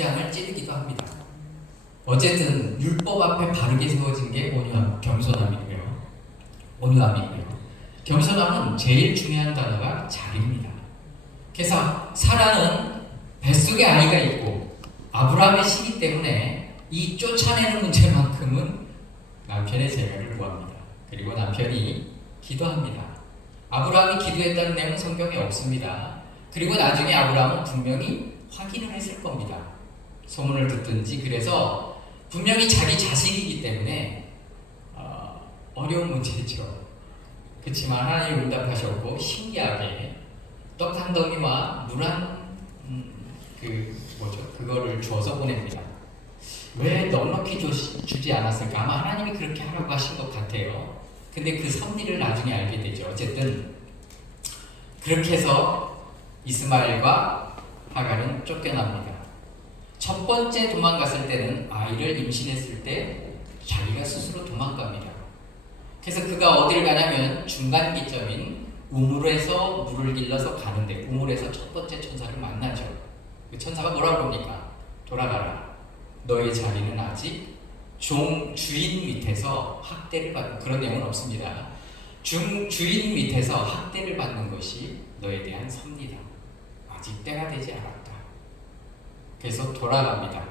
심장을 찌르기도 합니다. 어쨌든 율법 앞에 바르게 세워진 게 온유함, 겸손함이고요. 온유함이고요. 겸손함은 제일 중요한 단어가 자기입니다. 그래서 사라는 뱃속에 아이가 있고 아브라함의 시기 때문에 이 쫓아내는 문제만큼은 남편의 제명을 구합니다. 그리고 남편이 기도합니다. 아브라함이 기도했다는 내용은 성경에 없습니다. 그리고 나중에 아브라함은 분명히 확인을 했을 겁니다. 소문을 듣든지. 그래서 분명히 자기 자식이기 때문에 어려운 문제죠. 그렇지만 하나님이 응답하셨고 신기하게 떡 한 덩이와 물 한 그거를 주어서 보냅니다. 왜 넉넉히 주지 않았을까? 아마 하나님이 그렇게 하라고 하신 것 같아요. 근데 그 섭리를 나중에 알게 되죠. 어쨌든 그렇게 해서 이스마엘과 하갈은 쫓겨납니다. 첫 번째 도망갔을 때는 아이를 임신했을 때 자기가 스스로 도망갑니다. 그래서 그가 어디를 가냐면 중간 기점인 우물에서 물을 길러서 가는데 우물에서 첫 번째 천사를 만나죠. 그 천사가 뭐라고 합니까? 돌아가라. 너의 자리는 아직 주인 밑에서 학대를 받는, 그런 내용은 없습니다. 주인 밑에서 학대를 받는 것이 너에 대한 섭리다. 아직 때가 되지 않았다. 그래서 돌아갑니다.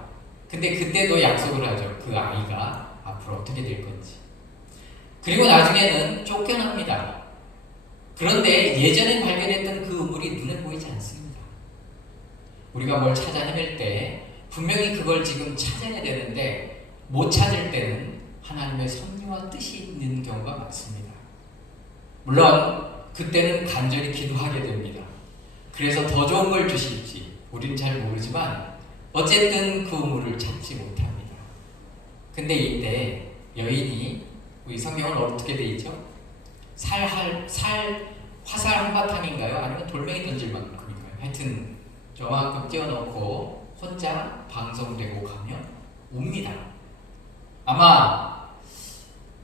근데 그때도 약속을 하죠. 그 아이가 앞으로 어떻게 될 건지. 그리고 나중에는 쫓겨납니다. 그런데 예전에 발견했던 그 우물이 눈에 보이지 않습니다. 우리가 뭘 찾아 헤맬 때 분명히 그걸 지금 찾아야 되는데 못 찾을 때는 하나님의 섭리와 뜻이 있는 경우가 많습니다. 물론 그때는 간절히 기도하게 됩니다. 그래서 더 좋은 걸 주실지 우리는 잘 모르지만 어쨌든 그 우물을 찾지 못합니다. 근데 이때 여인이, 우리 성경은 어떻게 되어 있죠? 화살 한바탕인가요? 아니면 돌멩이 던질 만큼인가요? 하여튼 저만큼 띄워놓고 혼자 방송되고 가면 웁니다. 아마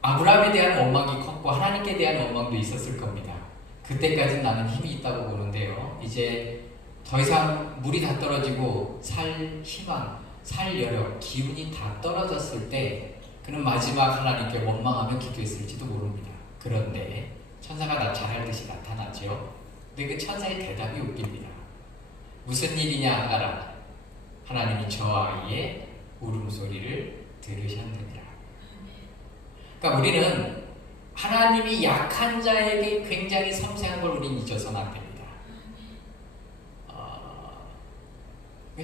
아브라함에 대한 원망이 컸고 하나님께 대한 원망도 있었을 겁니다. 그때까지는 나는 힘이 있다고 보는데요. 이제 더 이상 물이 다 떨어지고 살 희망, 살 여력, 기운이 다 떨어졌을 때 그는 마지막 하나님께 원망하며 기도했을지도 모릅니다. 그런데 천사가 잘할 듯이 나타났죠. 근데 그 천사의 대답이 웃깁니다. 무슨 일이냐 하라. 하나님이 저 아이의 울음소리를 들으셨느니라. 그러니까 우리는 하나님이 약한 자에게 굉장히 섬세한 걸 우리는 잊어서는 안 됩니다.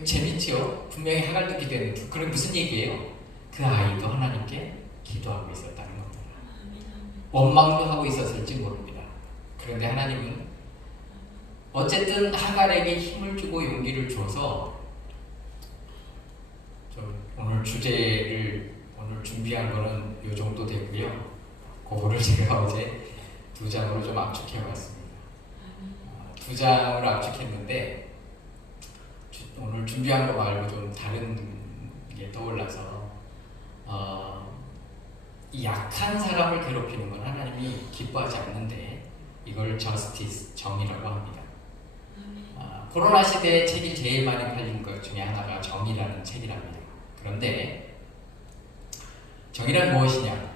재밌죠? 분명히 하갈도 기도했는데 그럼 무슨 얘기예요? 그 아이도 하나님께 기도하고 있었다는 겁니다. 원망도 하고 있었을지 모릅니다. 그런데 하나님은 어쨌든 하갈에게 힘을 주고 용기를 줘서 오늘 주제를 오늘 준비한 거는 이 정도 되고요. 그거를 제가 어제 2장으로 좀 압축해 봤습니다. 2장을 압축했는데 오늘 준비한 거 말고 좀 다른 게 떠올라서 이 약한 사람을 괴롭히는 건 하나님이 기뻐하지 않는데 이걸 저스티스, 정의라고 합니다. 코로나 시대에 책이 제일 많이 팔린 것 중에 하나가 정의라는 책이랍니다. 그런데 정의란 무엇이냐?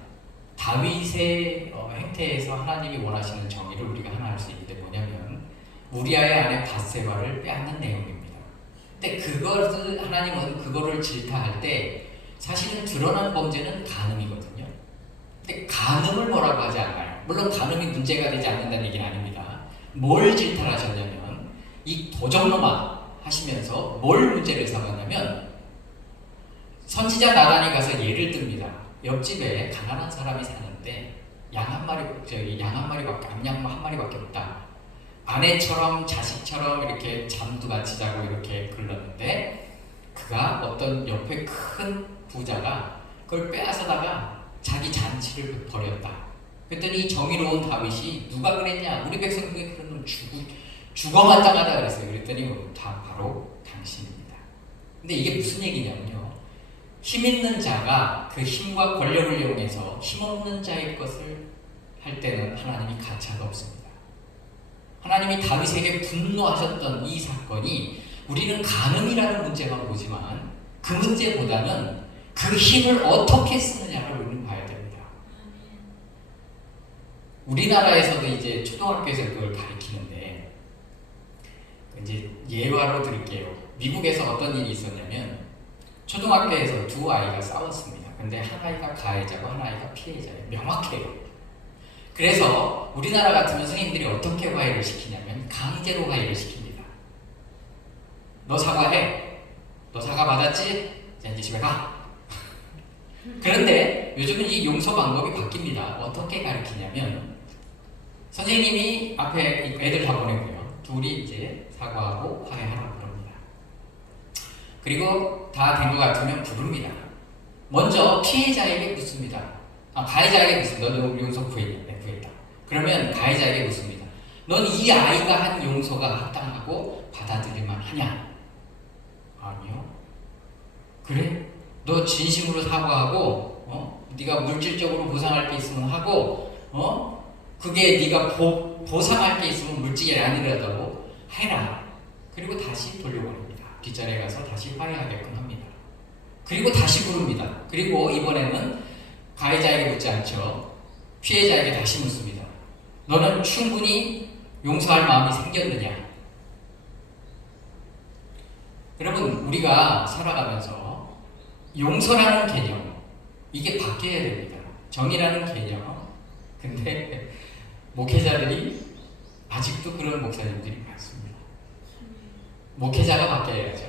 다윗의 행태에서 하나님이 원하시는 정의를 우리가 하나 할 수 있는데 뭐냐면 우리아의 아내 밧세바를 빼앗는 내용입니다. 근데 그것을 하나님은 그거를 질타할 때 사실은 드러난 범죄는 간음이거든요. 근데 간음을 뭐라고 하지 않아요. 물론 간음이 문제가 되지 않는다는 얘기는 아닙니다. 뭘 질타하셨냐면 이 도적놈아 하시면서 뭘 문제를 삼았냐면 선지자 나단이 가서 예를 듭니다. 옆집에 가난한 사람이 사는데 암양 한 마리밖에 없다. 아내처럼 자식처럼 이렇게 잠도 같이 자고 이렇게 글렀는데 그가 어떤 옆에 큰 부자가 그걸 빼앗아다가 자기 잔치를 벌였다. 그랬더니 이 정의로운 다윗이 누가 그랬냐? 우리 백성 중에 그런 놈 죽어 마땅하다 그랬어요. 그랬더니 다 바로 당신입니다. 근데 이게 무슨 얘기냐면요. 힘 있는 자가 그 힘과 권력을 이용해서 힘없는 자의 것을 할 때는 하나님이 가차가 없습니다. 하나님이 다윗에게 분노하셨던 이 사건이 우리는 가늠이라는 문제만 보지만 그 문제보다는 그 힘을 어떻게 쓰느냐를 우리는 봐야 됩니다. 우리나라에서도 이제 초등학교에서 그걸 가르치는데 이제 예화로 드릴게요. 미국에서 어떤 일이 있었냐면 초등학교에서 두 아이가 싸웠습니다. 근데 한 아이가 가해자고 한 아이가 피해자예요. 명확해요. 그래서 우리나라 같으면 선생님들이 어떻게 화해를 시키냐면 강제로 화해를 시킵니다. 너 사과해. 너 사과 받았지? 이제 집에 가. 그런데 요즘은 이 용서 방법이 바뀝니다. 어떻게 가르치냐면 선생님이 앞에 애들 다 보내고요. 둘이 이제 사과하고 화해하라고 그럽니다. 그리고 다 된 것 같으면 부릅니다. 먼저 피해자에게 묻습니다. 가해자에게 묻습니다. 너 용서 구했냐? 네, 구했다. 그러면 가해자에게 묻습니다. 넌 이 아이가 한 용서가 합당하고 받아들일만 하냐? 아니요. 그래? 너 진심으로 사과하고 네가 물질적으로 보상할 게 있으면 하고 그게 네가 보상할 게 있으면 물질이 아니라도 해라. 그리고 다시 돌려보냅니다. 뒷자리에 가서 다시 화해하게끔 합니다. 그리고 다시 부릅니다. 그리고 이번에는 가해자에게 묻지 않죠. 피해자에게 다시 묻습니다. 너는 충분히 용서할 마음이 생겼느냐? 여러분, 우리가 살아가면서 용서라는 개념, 이게 바뀌어야 됩니다. 정의라는 개념. 근데 목회자들이 아직도 그런 목사님들이 많습니다. 목회자가 바뀌어야죠.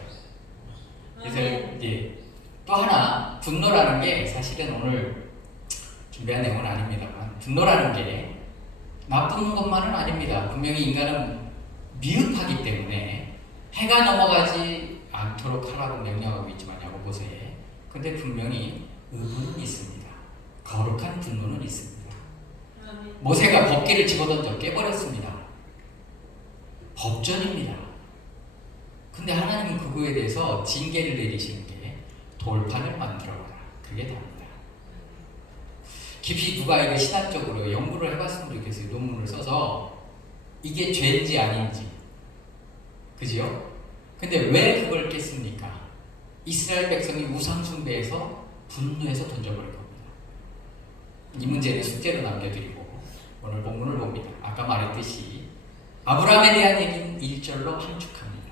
그래서 이제 또 하나, 분노라는 게 사실은 오늘 준비한 내용은 아닙니다만 분노라는 게 나쁜 것만은 아닙니다. 분명히 인간은 미흡하기 때문에 해가 넘어가지 않도록 하라고 명령하고 있지만 야고보서에 근데 분명히 의문은 있습니다. 거룩한 분노는 있습니다. 모세가 법궤를 집어던져 깨버렸습니다. 법전입니다. 근데 하나님은 그거에 대해서 징계를 내리시는 게 돌판을 만들어라. 그게 답니다. 깊이 누가 이거 신학적으로 연구를 해봤으면 좋겠어요. 논문을 써서 이게 죄인지 아닌지. 그죠? 근데 왜 그걸 깼습니까? 이스라엘 백성이 우상 숭배해서 분노해서 던져버릴 겁니다. 이 문제는 숙제로 남겨드리고 오늘 본문을 봅니다. 아까 말했듯이 아브라함에 대한 얘기는 1절로 함축합니다.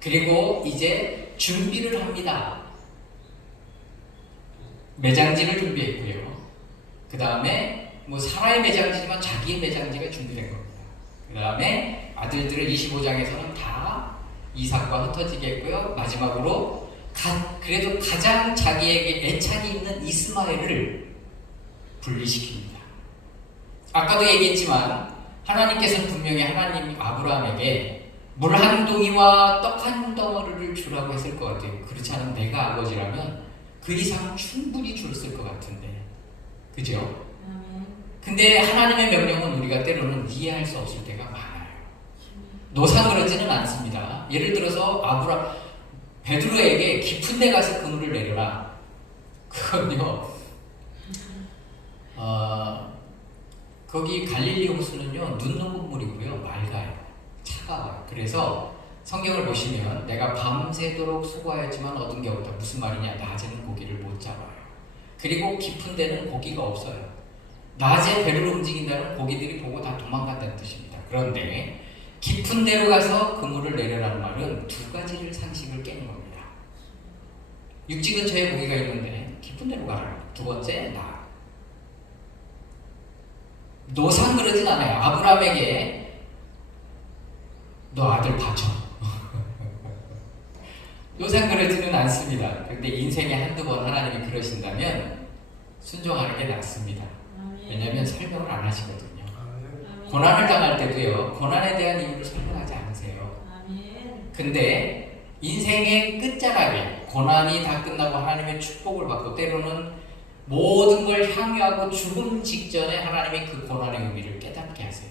그리고 이제 준비를 합니다. 매장지를 준비했고요. 그 다음에 사라의 매장지지만 자기의 매장지가 준비된 겁니다. 그 다음에 아들들을 25장에서는 다 이삭과 흩어지게 했고요. 마지막으로 그래도 가장 자기에게 애착이 있는 이스마엘을 분리시킵니다. 아까도 얘기했지만 하나님께서는 분명히 하나님 아브라함에게 물 한 동이와 떡 한 덩어리를 주라고 했을 것 같아요. 그렇지 않으면 내가 아버지라면 그 이상 충분히 줬을 것 같은데, 그죠? 근데 하나님의 명령은 우리가 때로는 이해할 수 없을 때가 많아요. 노상그러지는 않습니다. 예를 들어서 베드로에게 깊은 데 가서 그물을 내려라. 그건요, 거기 갈릴리 호수는요, 눈 녹은 물이고요, 맑아요. 차가워요. 그래서 성경을 보시면 내가 밤새도록 수고하였지만 얻은 게 없다. 무슨 말이냐? 낮에는 고기를 못 잡아요. 그리고 깊은 데는 고기가 없어요. 낮에 배를 움직인다는 고기들이 보고 다 도망간다는 뜻입니다. 그런데 깊은 데로 가서 그물을 내려라는 말은 두 가지를 상식을 깨는 겁니다. 육지 근처에 고기가 있는데 깊은 데로 가라. 두 번째, 나. 노상 그러진 않아요. 아브라함에게 너 아들 바쳐. 노상 그러지는 않습니다. 그런데 인생에 한두 번 하나님이 그러신다면 순종하는 게 낫습니다. 왜냐하면 설명을 안 하시거든요. 고난을 당할 때도요, 고난에 대한 이유를 설명하지 않으세요. 근데 인생의 끝자락에 고난이 다 끝나고 하나님의 축복을 받고 때로는 모든 걸 향유하고 죽음 직전에 하나님이 그 고난의 의미를 깨닫게 하세요.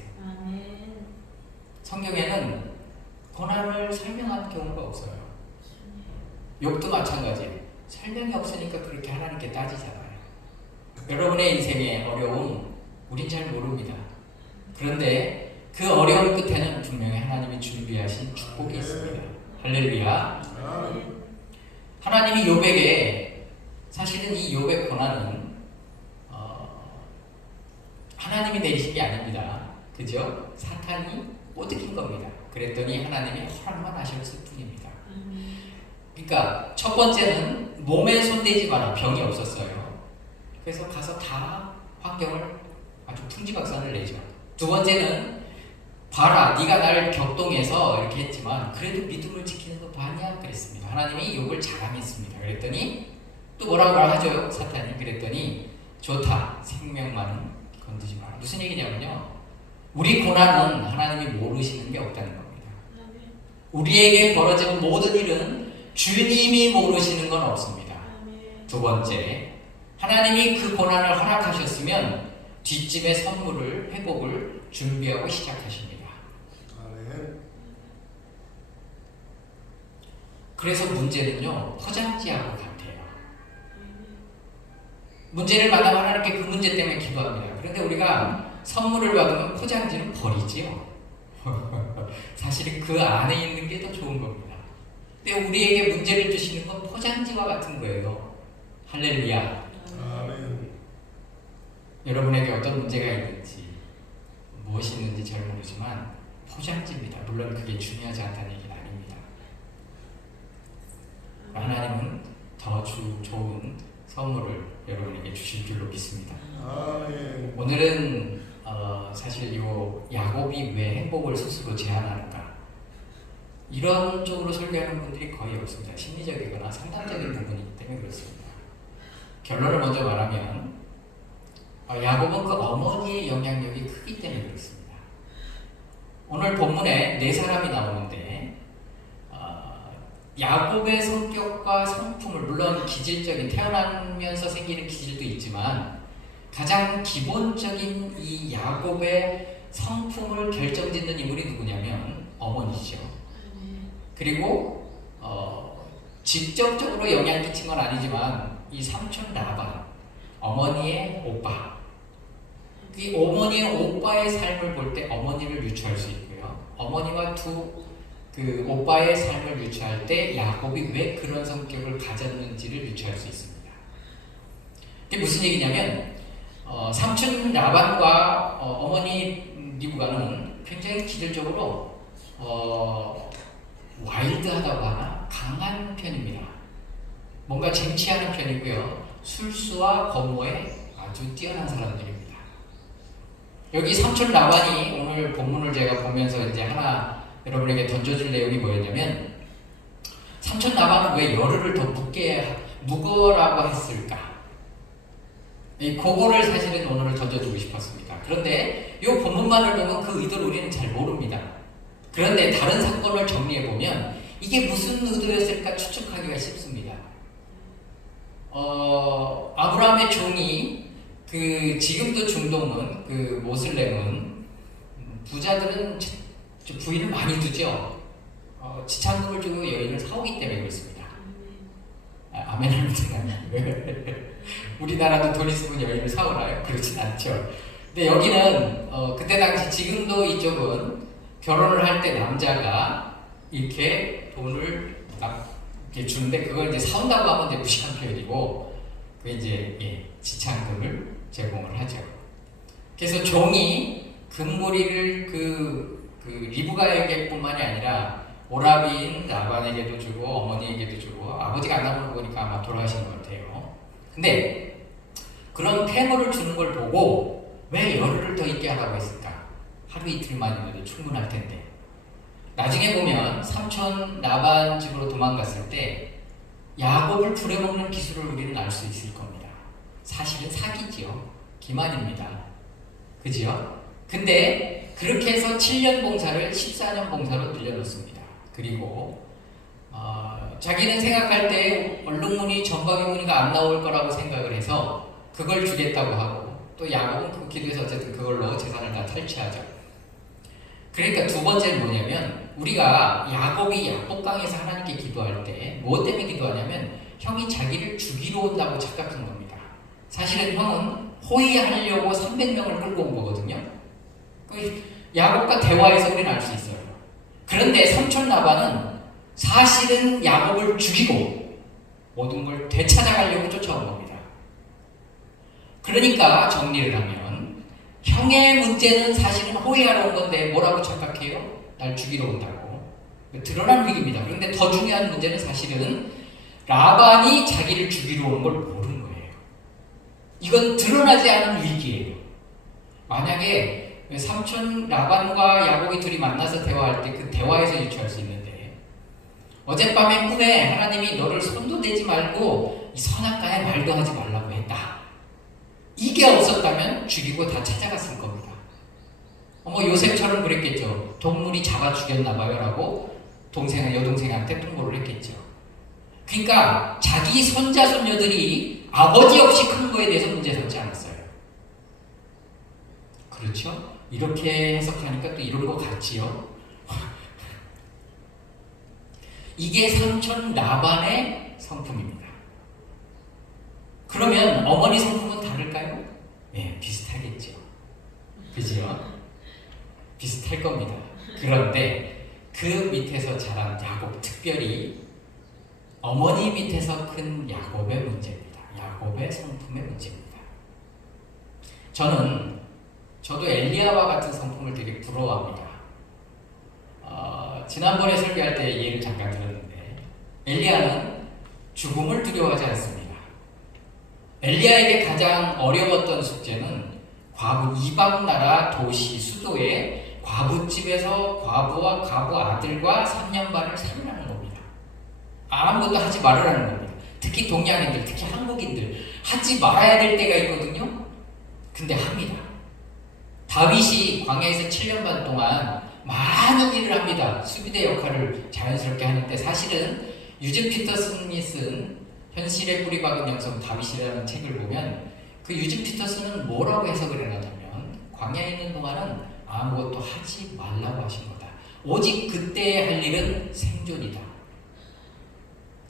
성경에는 고난을 설명하는 경우가 없어요. 욕도 마찬가지예요. 설명이 없으니까 그렇게 하나님께 따지잖아요. 여러분의 인생의 어려움 우린 잘 모릅니다. 그런데 그 어려움 끝에는 분명히 하나님이 준비하신 축복이 있습니다. 할렐루야. 하나님이 욥에게 사실은 이 욥의 고난은 하나님이 내리신 게 아닙니다. 그죠? 사탄이 꼬드긴 겁니다. 그랬더니 하나님이 허락만 하셨을 뿐입니다. 그러니까 첫 번째는 몸에 손대지 마라. 병이 없었어요. 그래서 가서 다 환경을 아주 풍지박산을 내죠. 두 번째는 봐라, 네가 나를 격동해서 이렇게 했지만 그래도 믿음을 지키는 거 봤냐? 그랬습니다. 하나님이 욥을 자랑했습니다. 그랬더니 또 뭐라고 하죠? 사탄이. 그랬더니 좋다, 생명만은 건드지 마라. 무슨 얘기냐면요, 우리 고난은 하나님이 모르시는 게 없다는 겁니다. 우리에게 벌어지는 모든 일은 주님이 모르시는 건 없습니다. 두 번째, 하나님이 그 고난을 허락하셨으면 뒷집에 선물을, 회복을 준비하고 시작하십니다. 그래서 문제는요, 포장지하고 같아요. 문제를 만나면 하나님께 그 문제 때문에 기도합니다. 그런데 우리가 선물을 받으면 포장지는 버리지요. 사실은 그 안에 있는 게 더 좋은 겁니다. 근데 우리에게 문제를 주시는 건 포장지와 같은 거예요. 할렐루야. 아멘. 여러분에게 어떤 문제가 있는지, 무엇이 있는지 잘 모르지만 포장지입니다. 물론 그게 중요하지 않다는 얘기는 아닙니다. 하나님은 더 좋은 선물을 여러분에게 주실 줄로 믿습니다. 아멘. 오늘은 사실 이 야곱이 왜 행복을 스스로 제한하는가, 이런 쪽으로 설교하는 분들이 거의 없습니다. 심리적이거나 상담적인 부분이기 때문에 그렇습니다. 결론을 먼저 말하면 야곱은 그 어머니의 영향력이 크기 때문에 그렇습니다. 오늘 본문에 네 사람이 나오는데 야곱의 성격과 성품을, 물론 기질적인, 태어나면서 생기는 기질도 있지만 가장 기본적인 이 야곱의 성품을 결정짓는 인물이 누구냐면 어머니죠. 그리고 직접적으로 영향 끼친 건 아니지만 이 삼촌 라반, 어머니의 오빠, 이 어머니의 오빠의 삶을 볼 때 어머니를 유추할 수 있고요. 어머니와 그 오빠의 삶을 유추할 때 야곱이 왜 그런 성격을 가졌는지를 유추할 수 있습니다. 이게 무슨 얘기냐면 삼촌 라반과 어머니 리브가는 굉장히 기질적으로 와일드하다고 하나, 강한 편입니다. 뭔가 쟁취하는 편이고요. 술수와 거모에 아주 뛰어난 사람들입니다. 여기 삼촌 라반이, 오늘 본문을 제가 보면서 이제 하나 여러분에게 던져줄 내용이 뭐였냐면, 삼촌 라반은 왜 열흘을 더 묵으라고 했을까? 그거를 사실은 오늘 던져주고 싶었습니다. 그런데 이 본문만을 보면 그 의도를 우리는 잘 모릅니다. 그런데 다른 사건을 정리해보면 이게 무슨 의도였을까 추측하기가 쉽습니다. 아브라함의 종이, 지금도 중동은, 모슬렘은 부자들은 부인을 많이 두죠. 지참금을 주고 여인을 사오기 때문에 그렇습니다. 아멘 하는 생각나요. 우리나라도 돈 있으면 여인을 사오나요? 그렇진 않죠. 근데 여기는 그때 당시, 지금도 이쪽은 결혼을 할 때 남자가 이렇게 돈을 이렇게 주는데, 그걸 이제 사온다고 하면 이제 무식한 표현이고, 그 이제 지참금을 제공을 하죠. 그래서 종이 금고리를 그 리브가에게뿐만이 아니라 오라비인 라반에게도 주고 어머니에게도 주고, 아버지가 안 나오는 거 보니까 아마 돌아가신 것 같아요. 근데 그런 폐물을 주는 걸 보고 왜 열흘을 더 있게 하라고 했을까? 하루 이틀만이라도 충분할 텐데. 나중에 보면 삼촌 라반 집으로 도망갔을 때 야곱을 부려먹는 기술을 우리는 알 수 있을 겁니다. 사실은 사기지요. 기만입니다. 그지요? 근데 그렇게 해서 7년 봉사를 14년 봉사로 늘려놓습니다. 그리고 자기는 생각할 때 얼룩무늬, 점박이 무늬가 안 나올 거라고 생각을 해서 그걸 주겠다고 하고, 또 야곱은 그 기도에서 어쨌든 그걸로 재산을 다 탈취하죠. 그러니까 두 번째는 뭐냐면, 우리가 야곱이 야복강에서 하나님께 기도할 때 뭐 때문에 기도하냐면 형이 자기를 죽이러 온다고 착각한 겁니다. 사실은 형은 호위하려고 300명을 끌고 온 거거든요. 야곱과 대화해서 우리는 알 수 있어요. 그런데 삼촌 라반은 사실은 야곱을 죽이고 모든 걸 되찾아가려고 쫓아온 겁니다. 그러니까 정리를 하면 형의 문제는 사실은 호위하러 온 건데 뭐라고 착각해요? 날 죽이러 온다고. 드러난 위기입니다. 그런데 더 중요한 문제는 사실은 라반이 자기를 죽이러 온 걸 모르는 거예요. 이건 드러나지 않은 위기예요. 만약에 삼촌 라반과 야곱이 둘이 만나서 대화할 때 그 대화에서 유추할 수 있는데, 어젯밤에 꿈에 하나님이 너를 손도 대지 말고 이 선악과에 말도 하지 말라고 했다. 이게 없었다면 죽이고 다 찾아갔을 겁니다. 요셉처럼 그랬겠죠. 동물이 잡아 죽였나봐요 라고 여동생한테 통보를 했겠죠. 그러니까 자기 손자 손녀들이 아버지 없이 큰 거에 대해서 문제 삼지 않았어요. 그렇죠? 이렇게 해석하니까 또 이런 거 같지요. 이게 삼촌 라반의 성품입니다. 그러면 어머니 성품은 다를까요? 네, 비슷하겠죠. 그죠? 비슷할 겁니다. 그런데 그 밑에서 자란 야곱, 특별히 어머니 밑에서 큰 야곱의 문제입니다. 야곱의 성품의 문제입니다. 저도 엘리야와 같은 성품을 되게 부러워합니다. 지난번에 설교할 때 예를 잠깐 들었는데, 엘리야는 죽음을 두려워하지 않습니다. 엘리야에게 가장 어려웠던 숙제는 이방 나라 도시 수도에 과부집에서 과부와 과부 아들과 3년 반을 살으라는 겁니다. 아무것도 하지 말으라는 겁니다. 특히 동양인들, 특히 한국인들 하지 말아야 될 때가 있거든요. 근데 합니다. 다윗이 광야에서 7년 반 동안 많은 일을 합니다. 수비대 역할을 자연스럽게 하는데, 사실은 유진 피터슨이 쓴 현실의 뿌리 박은 영성 다윗이라는 책을 보면 그 유진 피터슨은 뭐라고 해석을 해놨냐면, 광야에 있는 동안은 아무것도 하지 말라고 하신 거다. 오직 그때 할 일은 생존이다.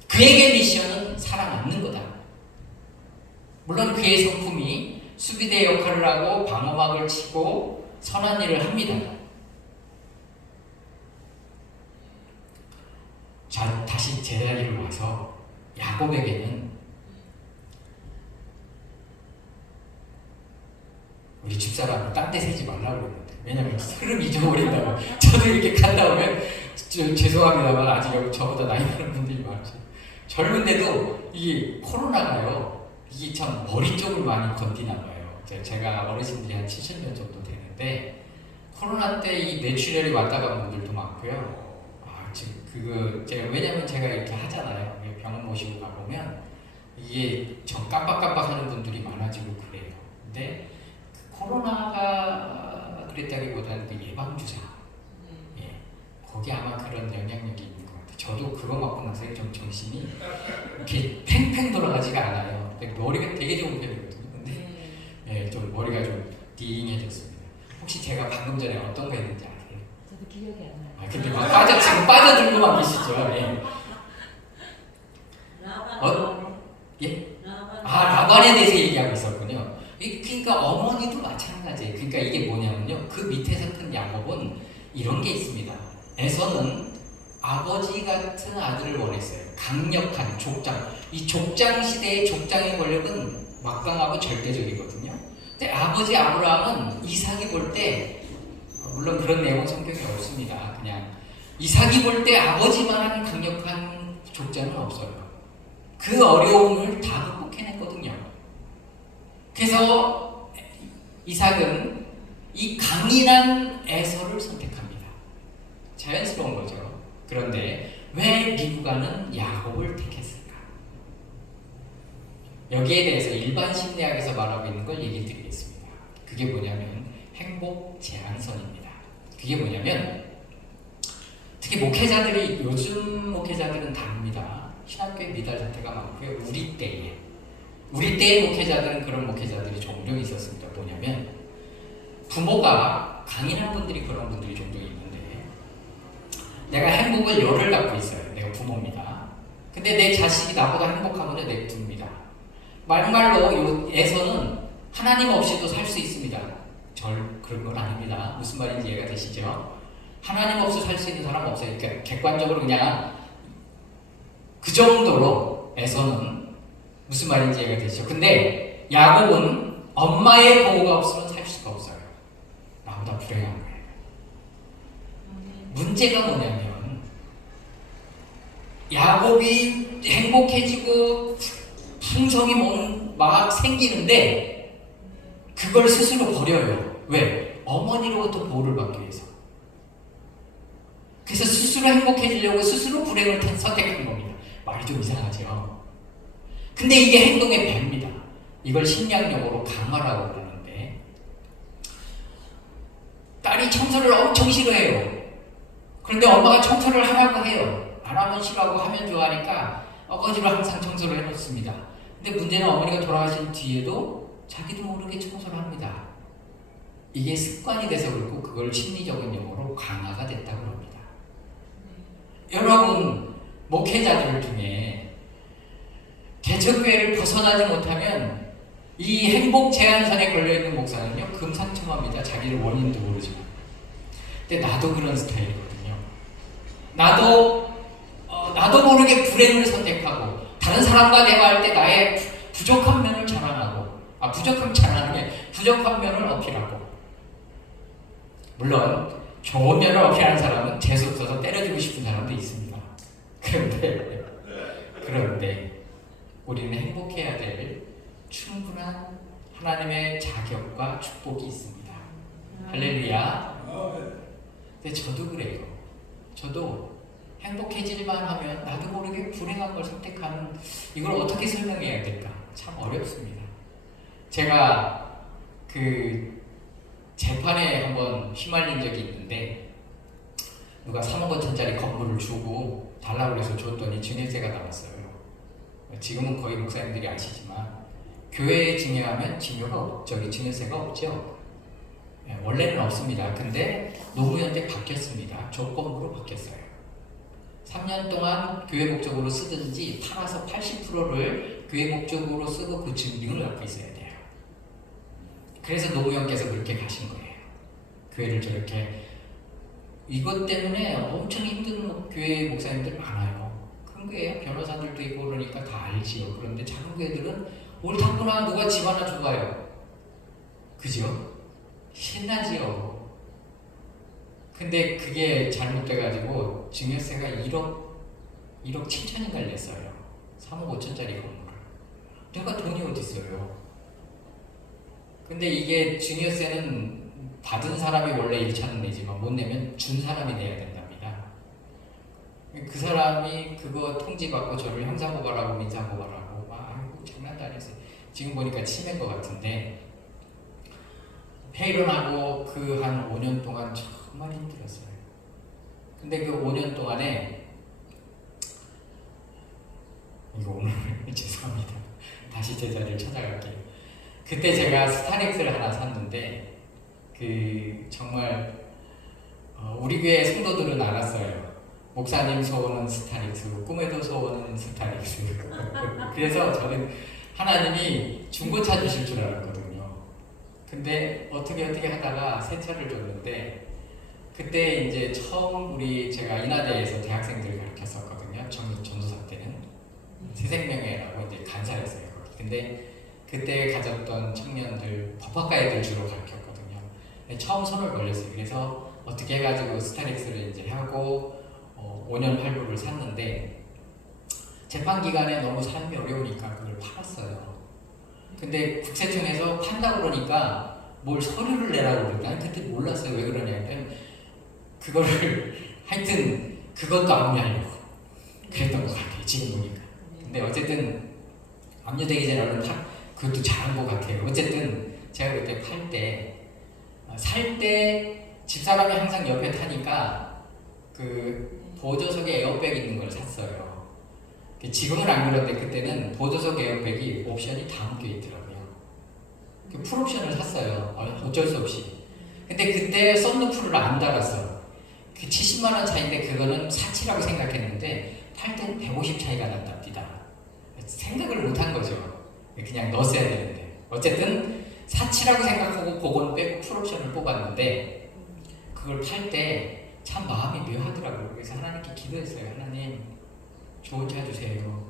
그에게 미션은 살아남는 거다. 물론 그의 성품이 수비대 역할을 하고 방어막을 치고 선한 일을 합니다. 자, 다시 제자리로 와서 야곱에게는 우리 집사람을 딴 데 세지 말라고 그랬는데, 왜냐면 흐름 잊어버린다고. 저도 이렇게 갔다 오면 죄송합니다만 아직 여기 저보다 나이 많은 분들이 많으세요. 젊은데도 이게 코로나가요, 이게 참 머리 쪽을 많이 건드나 봐요. 제가 어르신들이 한 70년 정도 되는데, 코로나 때 이 뇌출혈이 왔다 간 분들도 많고요. 지금 왜냐면 제가 이렇게 하잖아요. 병원 모시고 가보면 이게 좀 깜빡깜빡 하는 분들이 많아지고 그래요. 근데 코로나가 그랬다기보다는 그 예방주사, 거기 아마 그런 영향력이 있는 것 같아요. 저도 그거 맞고 나서 좀 정신이 이렇게 팽팽 돌아가지가 않아요. 머리가 되게 좋은 편이거든요. 근데 좀 머리가 좀 띵해졌습니다. 혹시 제가 방금 전에 어떤 거 했는지 아세요? 저도 기억이 안 나요. 근데 지금 빠져들고만 계시죠? 예. 라반에 대해서 얘기하고 있었군요. 그러니까 어머니도 마찬가지예요. 그러니까 이게 뭐냐면요, 그 밑에서 큰 야곱은 이런 게 있습니다. 에서는 아버지 같은 아들을 원했어요. 강력한 족장. 이 족장 시대의 족장의 권력은 막강하고 절대적이거든요. 근데 아버지 아브라함은 이삭이 볼 때, 물론 그런 내용은 성경에 없습니다. 그냥 이삭이 볼 때 아버지만한 강력한 족장은 없어요. 그 어려움을 다 극복해냈거든요. 그래서 이삭은 이 강인한 에서를 선택합니다. 자연스러운 거죠. 그런데 왜 리브가는 야곱을 택했을까? 여기에 대해서 일반 심리학에서 말하고 있는 걸 얘기 드리겠습니다. 그게 뭐냐면 행복 제한선입니다. 그게 뭐냐면, 특히 목회자들이, 요즘 목회자들은 다릅니다. 신학교에 미달 사태가 많고요. 우리 때의 목회자들은 그런 목회자들이 종종 있었습니다. 뭐냐면, 부모가 강인한 분들이, 그런 분들이 종종 있는데, 내가 행복을 열을 갖고 있어요. 내가 부모입니다. 근데 내 자식이 나보다 행복하면 냅둡니다. 말말로 에서는 하나님 없이도 살 수 있습니다. 그런 건 아닙니다. 무슨 말인지 이해가 되시죠? 하나님 없이 살 수 있는 사람 없어요. 그러니까 객관적으로 그냥 그 정도로에서는 무슨 말인지 이해가 되죠. 근데 야곱은 엄마의 보호가 없으면 살 수가 없어요. 나보다 불행한 거예요. 문제가 뭐냐면 야곱이 행복해지고 풍성이 막 생기는데 그걸 스스로 버려요. 왜? 어머니로부터 보호를 받기 위해서. 그래서 스스로 행복해지려고 스스로 불행을 선택한 겁니다. 말이 좀 이상하죠. 근데 이게 행동의 배입니다. 이걸 심리학용어로 강화라고 그러는데 딸이 청소를 엄청 싫어해요. 그런데 엄마가 청소를 하라고 해요. 안 하면 싫어하고 하면 좋아하니까 어거지로 항상 청소를 해놓습니다. 근데 문제는 어머니가 돌아가신 뒤에도 자기도 모르게 청소를 합니다. 이게 습관이 돼서 그렇고 그걸 심리적인 용어로 강화가 됐다고 합니다. 여러분 목회자들 중에 개척교회를 벗어나지 못하면 이 행복 제한선에 걸려있는 목사는요 금상첨화입니다. 자기를 원인도 모르지만. 근데 나도 그런 스타일이거든요. 나도 모르게 불행을 선택하고 다른 사람과 대화할 때 나의 부족한 면을 자랑하고 부족한 면을 어필하고. 물론 좋은 면을 어필하는 사람은 재수없어서 때려주고 싶은 사람도 있습니다. 그런데 우리는 행복해야 될 충분한 하나님의 자격과 축복이 있습니다. 할렐루야. 근데 저도 그래요. 저도 행복해질만 하면 나도 모르게 불행한 걸 선택하는, 이걸 어떻게 설명해야 될까? 참 어렵습니다. 제가 그 재판에 한번 휘말린 적이 있는데 누가 3억 5천짜리 건물을 주고 달라고 해서 줬더니 증여세가 나왔어요. 지금은 거의 목사님들이 아시지만 교회에 증여하면 증여세가 없죠. 원래는 없습니다. 근데 노무현대 바뀌었습니다. 조건부로 바뀌었어요. 3년 동안 교회 목적으로 쓰든지 팔아서 80%를 교회 목적으로 쓰고 그 증빙을 갖고 있어야 돼요. 그래서 노무현께서 그렇게 가신 거예요. 교회를 저렇게. 이것 때문에 엄청 힘든 교회 목사님들 많아요. 큰 교회에 변호사들도 있고 그러니까 다 알지요. 그런데 작은 교회들은 옳다구나 누가 집 하나 줘봐요. 그죠? 신나지요. 근데 그게 잘못돼가지고 증여세가 1억 7천인가 냈어요. 3억 5천짜리 건물을. 내가 돈이 어디 있어요. 근데 이게 증여세는 받은 사람이 원래 1천은 내지만 못 내면 준 사람이 내야 된답니다. 그 사람이 그거 통지받고 저를 형사고발하고 민사고발하고 아이고 장난도 아니었어요. 지금 보니까 침해인 것 같은데 회의론하고 그 한 5년 동안 정말 힘들었어요. 근데 그 5년 동안에 이거 오늘 죄송합니다. 다시 제 자리를 찾아갈게요. 그때 제가 스타렉스를 하나 샀는데 정말 우리 교회 성도들은 알았어요. 목사님 소원은 스타렉스, 꿈에도 소원은 스타렉스. 그래서 저는 하나님이 중고차 주실 줄 알았거든요. 근데 어떻게 하다가 새 차를 줬는데 그때 이제 처음 제가 인하대에서 대학생들 가르쳤었거든요. 전도사 때는 새생명회라고 이제 간사였어요. 근데 그때 가졌던 청년들 법학과 애들 주로 가르쳤거든요. 처음 손을 걸렸어요. 그래서 어떻게 해가지고 스타렉스를 이제 하고 5년 할부를 샀는데 재판 기간에 너무 삶이 어려우니까 그걸 팔았어요. 근데 국세청에서 판다고 그러니까 뭘 서류를 내라고 그러고 난 그때 몰랐어요. 왜 그러냐면 그거를 하여튼 그것도 압류하려고 그랬던 것 같아요. 지금 보니까. 근데 어쨌든 압류되기 전에 얼른 그것도 잘한 것 같아요. 어쨌든 제가 그때 살 때 집사람이 항상 옆에 타니까 그 보조석에 에어백 있는 걸 샀어요. 지금은 안 그런데 그때는 보조석 에어백이 옵션이 다 묶여 있더라고요. 그 풀옵션을 샀어요. 어쩔 수 없이. 근데 그때 썬루프를 안 달았어. 그 70만 원 차인데 그거는 사치라고 생각했는데 팔 때 150 차이가 났답니다. 생각을 못한 거죠. 그냥 넣었어야 되는데. 어쨌든 사치라고 생각하고 그건 빼고 풀옵션을 뽑았는데 그걸 팔 때 참 마음이 묘하더라고요. 그래서 하나님께 기도했어요. 하나님 좋은 차 주세요.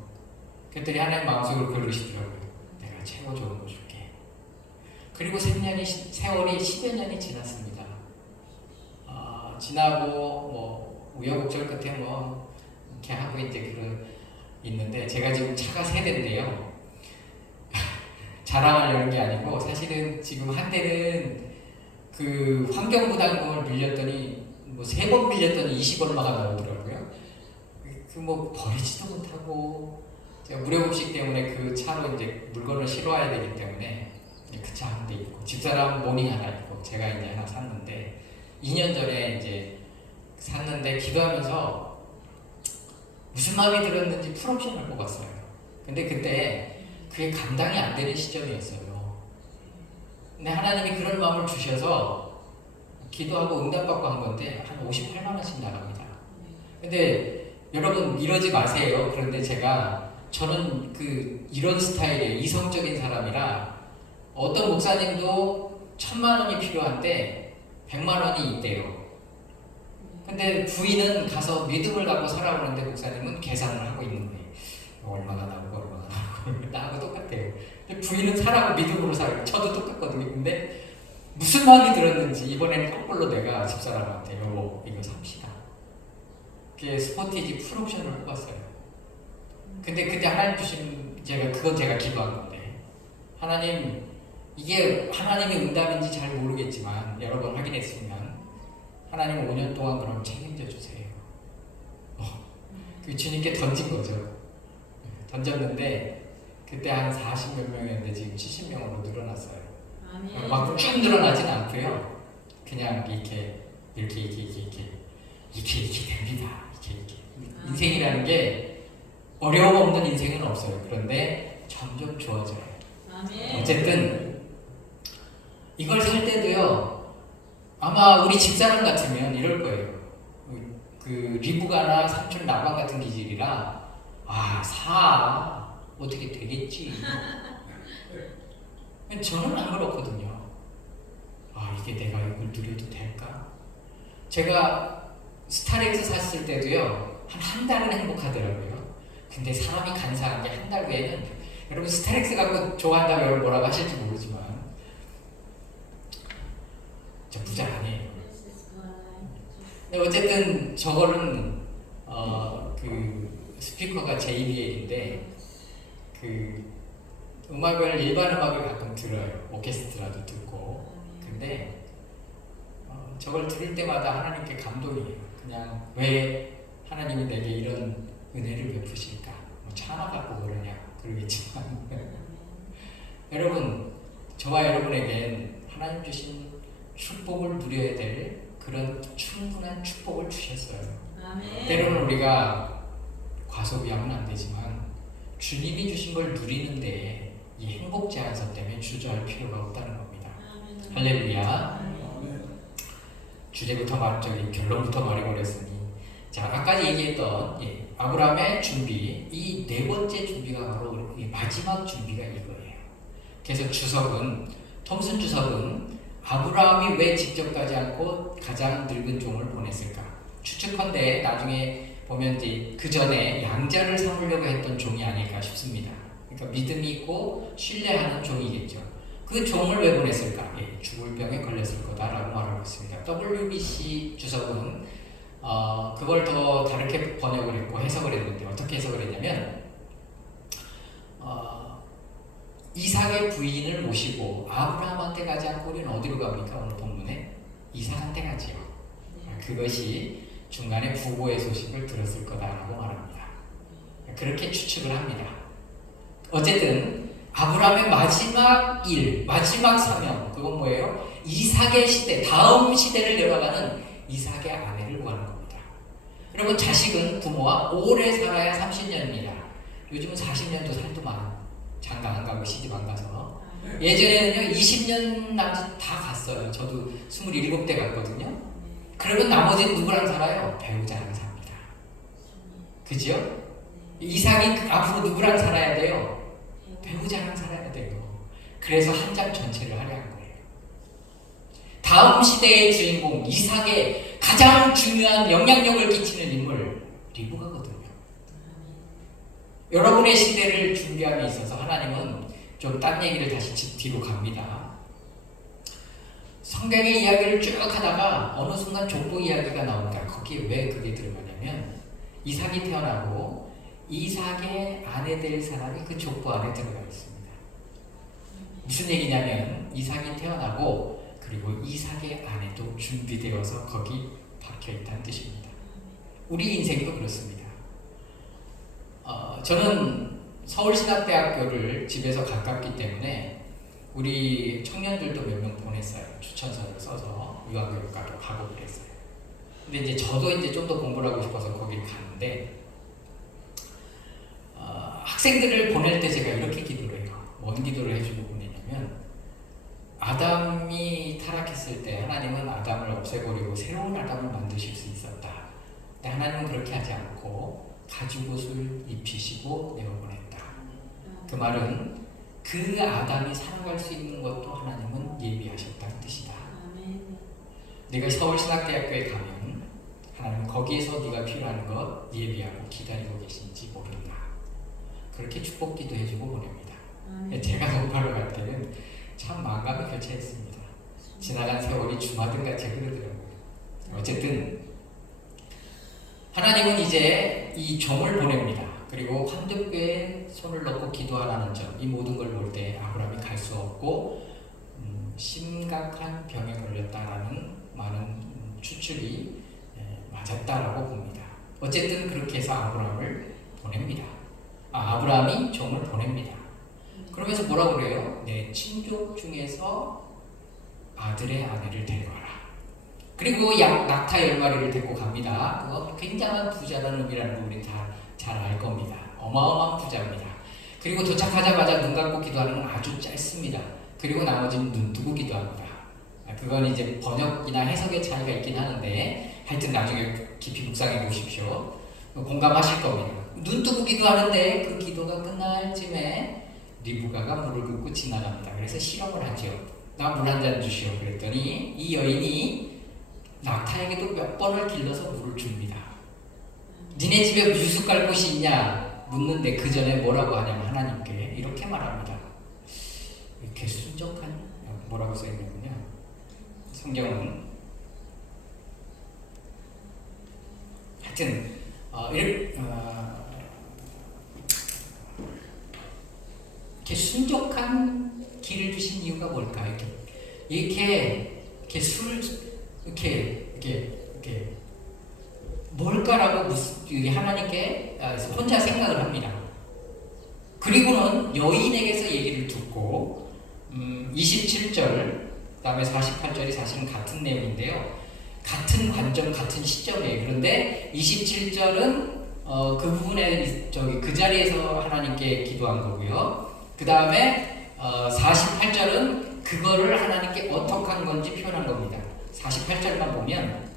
그랬더니 하나님 마음속으로 그러시더라고요. 내가 최고 좋은 거 줄게. 그리고 세월이 10여 년이 지났습니다. 지나고 뭐 우여곡절 끝에 뭐 이렇게 하고 이제 있는데 제가 지금 차가 3대인데요. 자랑하려는 게 아니고 사실은 지금 한 대는 그 환경부담금을 빌렸더니 뭐 3번 빌렸더니 20얼마가 나오더라고요. 그 뭐 버리지도 못하고 제가 무료급식 때문에 그 차로 이제 물건을 실어와야 되기 때문에 그 차 한 대 있고 집사람 모닝 하나 있고 제가 이제 하나 샀는데 2년 전에 이제 샀는데 기도하면서 무슨 마음이 들었는지 풀옵션을 뽑았어요. 근데 그때 그게 감당이 안 되는 시점이었어요. 근데 하나님이 그런 마음을 주셔서 기도하고 응답받고 한 건데 한 58만 원씩 나갑니다. 근데 여러분 이러지 마세요. 그런데 저는 이런 스타일이에요. 이성적인 사람이라 어떤 목사님도 1000만 원이 필요한데 100만 원이 있대요. 근데 부인은 가서 믿음을 갖고 살아오는데 목사님은 계산을 하고 있는 거예요. 얼마가 나오고 얼마가 나오고 나하고 똑같아요. 근데 부인은 살아고 믿음으로 살고 저도 똑같거든요. 근데 무슨 마음이 들었는지 이번에는 거꾸로 내가 집사람한테 여보 이거 삽시다. 그게 스포티지 풀옵션을 뽑았어요. 근데 그때 하나님 주신 제가 기도한 건데 하나님 이게 하나님의 응답인지 잘 모르겠지만 여러 번 확인했으면 하나님 5년 동안 그럼 책임져 주세요. 그 주님께 던진 거죠. 던졌는데 그때 한 40몇 명이었는데 지금 70명으로 늘어났어요. 막 쭉 늘어나진 않고요. 그냥 이렇게 됩니다. 이렇게. 인생이라는 게 어려움 없는 인생은 없어요. 그런데 점점 좋아져요. 어쨌든 이걸 살 때도요. 아마 우리 집사람 같으면 이럴 거예요. 그 리브가나 삼촌 나방 같은 기질이라 사 어떻게 되겠지. 저는 안 그렇거든요. 이게 내가 이걸 누려도 될까? 제가 스타렉스 샀을 때도요. 한 달은 행복하더라고요. 근데 사람이 간사한 게 한 달 후에는 여러분 스타렉스 갖고 좋아한다고 여러분 뭐라고 하실지 모르지만 저 부자 아니에요. 근데 어쨌든 저거는 그 스피커가 JBL인데 그 일반 음악을 가끔 들어요. 오케스트라도 듣고. 근데 저걸 들을 때마다 하나님께 감동이에요. 그냥 왜 하나님이 내게 이런 은혜를 베푸실까? 차 하나 갖고 그러냐 그러겠지만 여러분 저와 여러분에겐 하나님 주신 축복을 누려야 될 그런 충분한 축복을 주셨어요. 때로는 우리가 과소비하면 안 되지만 주님이 주신 걸 누리는데 이 행복 제한서 때문에 주저할 필요가 없다는 겁니다. 할렐루야. 주제부터 결론부터 말해버렸으니 자 아까 얘기했던 아브라함의 준비 이 4번째 준비가 바로 마지막 준비가 이거예요. 그래서 톰슨 주석은 아브라함이 왜 직접 가지 않고 가장 늙은 종을 보냈을까? 추측컨대 나중에 보면 이제 그 전에 양자를 삼으려고 했던 종이 아닐까 싶습니다. 그러니까 믿음이 있고 신뢰하는 종이겠죠. 그 종을 왜 보냈을까? 죽을 병에 걸렸을 거다라고 말하고 있습니다. WBC 주석은 그걸 더 다르게 번역을 했고 해석을 했는데 어떻게 해석을 했냐면 이삭의 부인을 모시고 아브라함한테 가지 않고 우리는 어디로 갑니까? 오늘 본문에 이삭한테 가지요. 그것이 중간에 부고의 소식을 들었을 거다라고 말합니다. 그렇게 추측을 합니다. 어쨌든 아브라함의 마지막 마지막 사명 그건 뭐예요? 이삭의 시대, 다음 시대를 열어가는 이삭의 아내를 구하는 겁니다. 여러분 자식은 부모와 오래 살아야 30년입니다. 요즘은 40년도 살도만 장가 안 가고 시집 안 가서 예전에는요 20년 남짓 다 갔어요. 저도 27대 갔거든요. 그러면 나머지는 누구랑 살아요? 배우자랑 삽니다. 그죠? 이삭이 앞으로 누구랑 살아야 돼요? 배우자랑 살아야 돼요. 그래서 한 장 전체를 할애한 거예요. 다음 시대의 주인공 이삭의 가장 중요한 영향력을 끼치는 인물 리브가거든요. 여러분의 시대를 준비함에 있어서 하나님은 좀 딴 얘기를 다시 뒤로 갑니다. 성경의 이야기를 쭉 하다가 어느 순간 족보 이야기가 나옵니다. 거기에 왜 그게 들어가냐면 이삭이 태어나고 이삭의 아내 될 사람이 그 족보 안에 들어가 있습니다. 무슨 얘기냐면 이삭이 태어나고 그리고 이삭의 아내도 준비되어서 거기 박혀 있다는 뜻입니다. 우리 인생도 그렇습니다. 저는 서울신학대학교를 집에서 가깝기 때문에 우리 청년들도 몇 명 보냈어요. 추천서를 써서 유아교육과도 가고 그랬어요. 근데 이제 저도 이제 좀 더 공부를 하고 싶어서 거길 갔는데 학생들을 보낼 때 제가 이렇게 기도를 해요. 뭔 기도를 해주고 보내냐면 아담이 타락했을 때 하나님은 아담을 없애버리고 새로운 아담을 만드실 수 있었다. 근데 하나님은 그렇게 하지 않고 가죽옷을 입히시고 내어보냈다. 그 말은 그 아담이 살아갈 수 있는 것도 하나님은 예비하셨다는 뜻이다. 네가 서울신학대학교에 가면 하나님은 거기에서 네가 필요한 것 예비하고 기다리고 계신지 모른다. 그렇게 축복기도 해주고 보냅니다. 제가 공부하러 갈 때는 참 마음이 교차했습니다. 지나간 세월이 주마등같이 흐르더라고요. 어쨌든 하나님은 이제 이 종을 보냅니다. 그리고 환듭교에 손을 넣고 기도하라는 점, 이 모든 걸 볼 때 아브라함이 갈 수 없고 심각한 병에 걸렸다라는 많은 추측이 맞았다라고 봅니다. 어쨌든 그렇게 해서 아브라함을 보냅니다. 아브라함이 종을 보냅니다. 그러면서 뭐라고 그래요? 내 친족 중에서 아들의 아내를 데려와라. 그리고 약 낙타 10마리를 데리고 갑니다. 그거 굉장한 부자라는 의미라는 거 우리 다 잘 알 겁니다. 어마어마한 부자입니다. 그리고 도착하자마자 눈 감고 기도하는 건 아주 짧습니다. 그리고 나머지는 눈 뜨고 기도합니다. 그건 이제 번역이나 해석의 차이가 있긴 하는데 하여튼 나중에 깊이 묵상해 보십시오. 공감하실 겁니다. 눈 뜨고 기도하는데 그 기도가 끝날 쯤에 리브가가 물을 긋고 지나갑니다. 그래서 실험을 하죠. 나 물 한 잔 주시오. 그랬더니 이 여인이 낙타에게도 몇 번을 길러서 물을 줍니다. 니네 집에 유수 깔 곳이 있냐 묻는데 그 전에 뭐라고 하냐면 하나님께 이렇게 말합니다. 이렇게 순종한 뭐라고 써있냐면요. 성경은 하여튼 이렇게 순종한 길을 주신 이유가 뭘까요? 이렇게 뭘까라고 하나님께 혼자 생각을 합니다. 그리고는 여인에게서 얘기를 듣고 27절 그다음에 48절이 사실은 같은 내용인데요. 같은 관점, 같은 시점이에요. 그런데 27절은 그 부분에 그 자리에서 하나님께 기도한 거고요. 그 다음에 48절은 그거를 하나님께 어떻게 한 건지 표현한 겁니다. 48절만 보면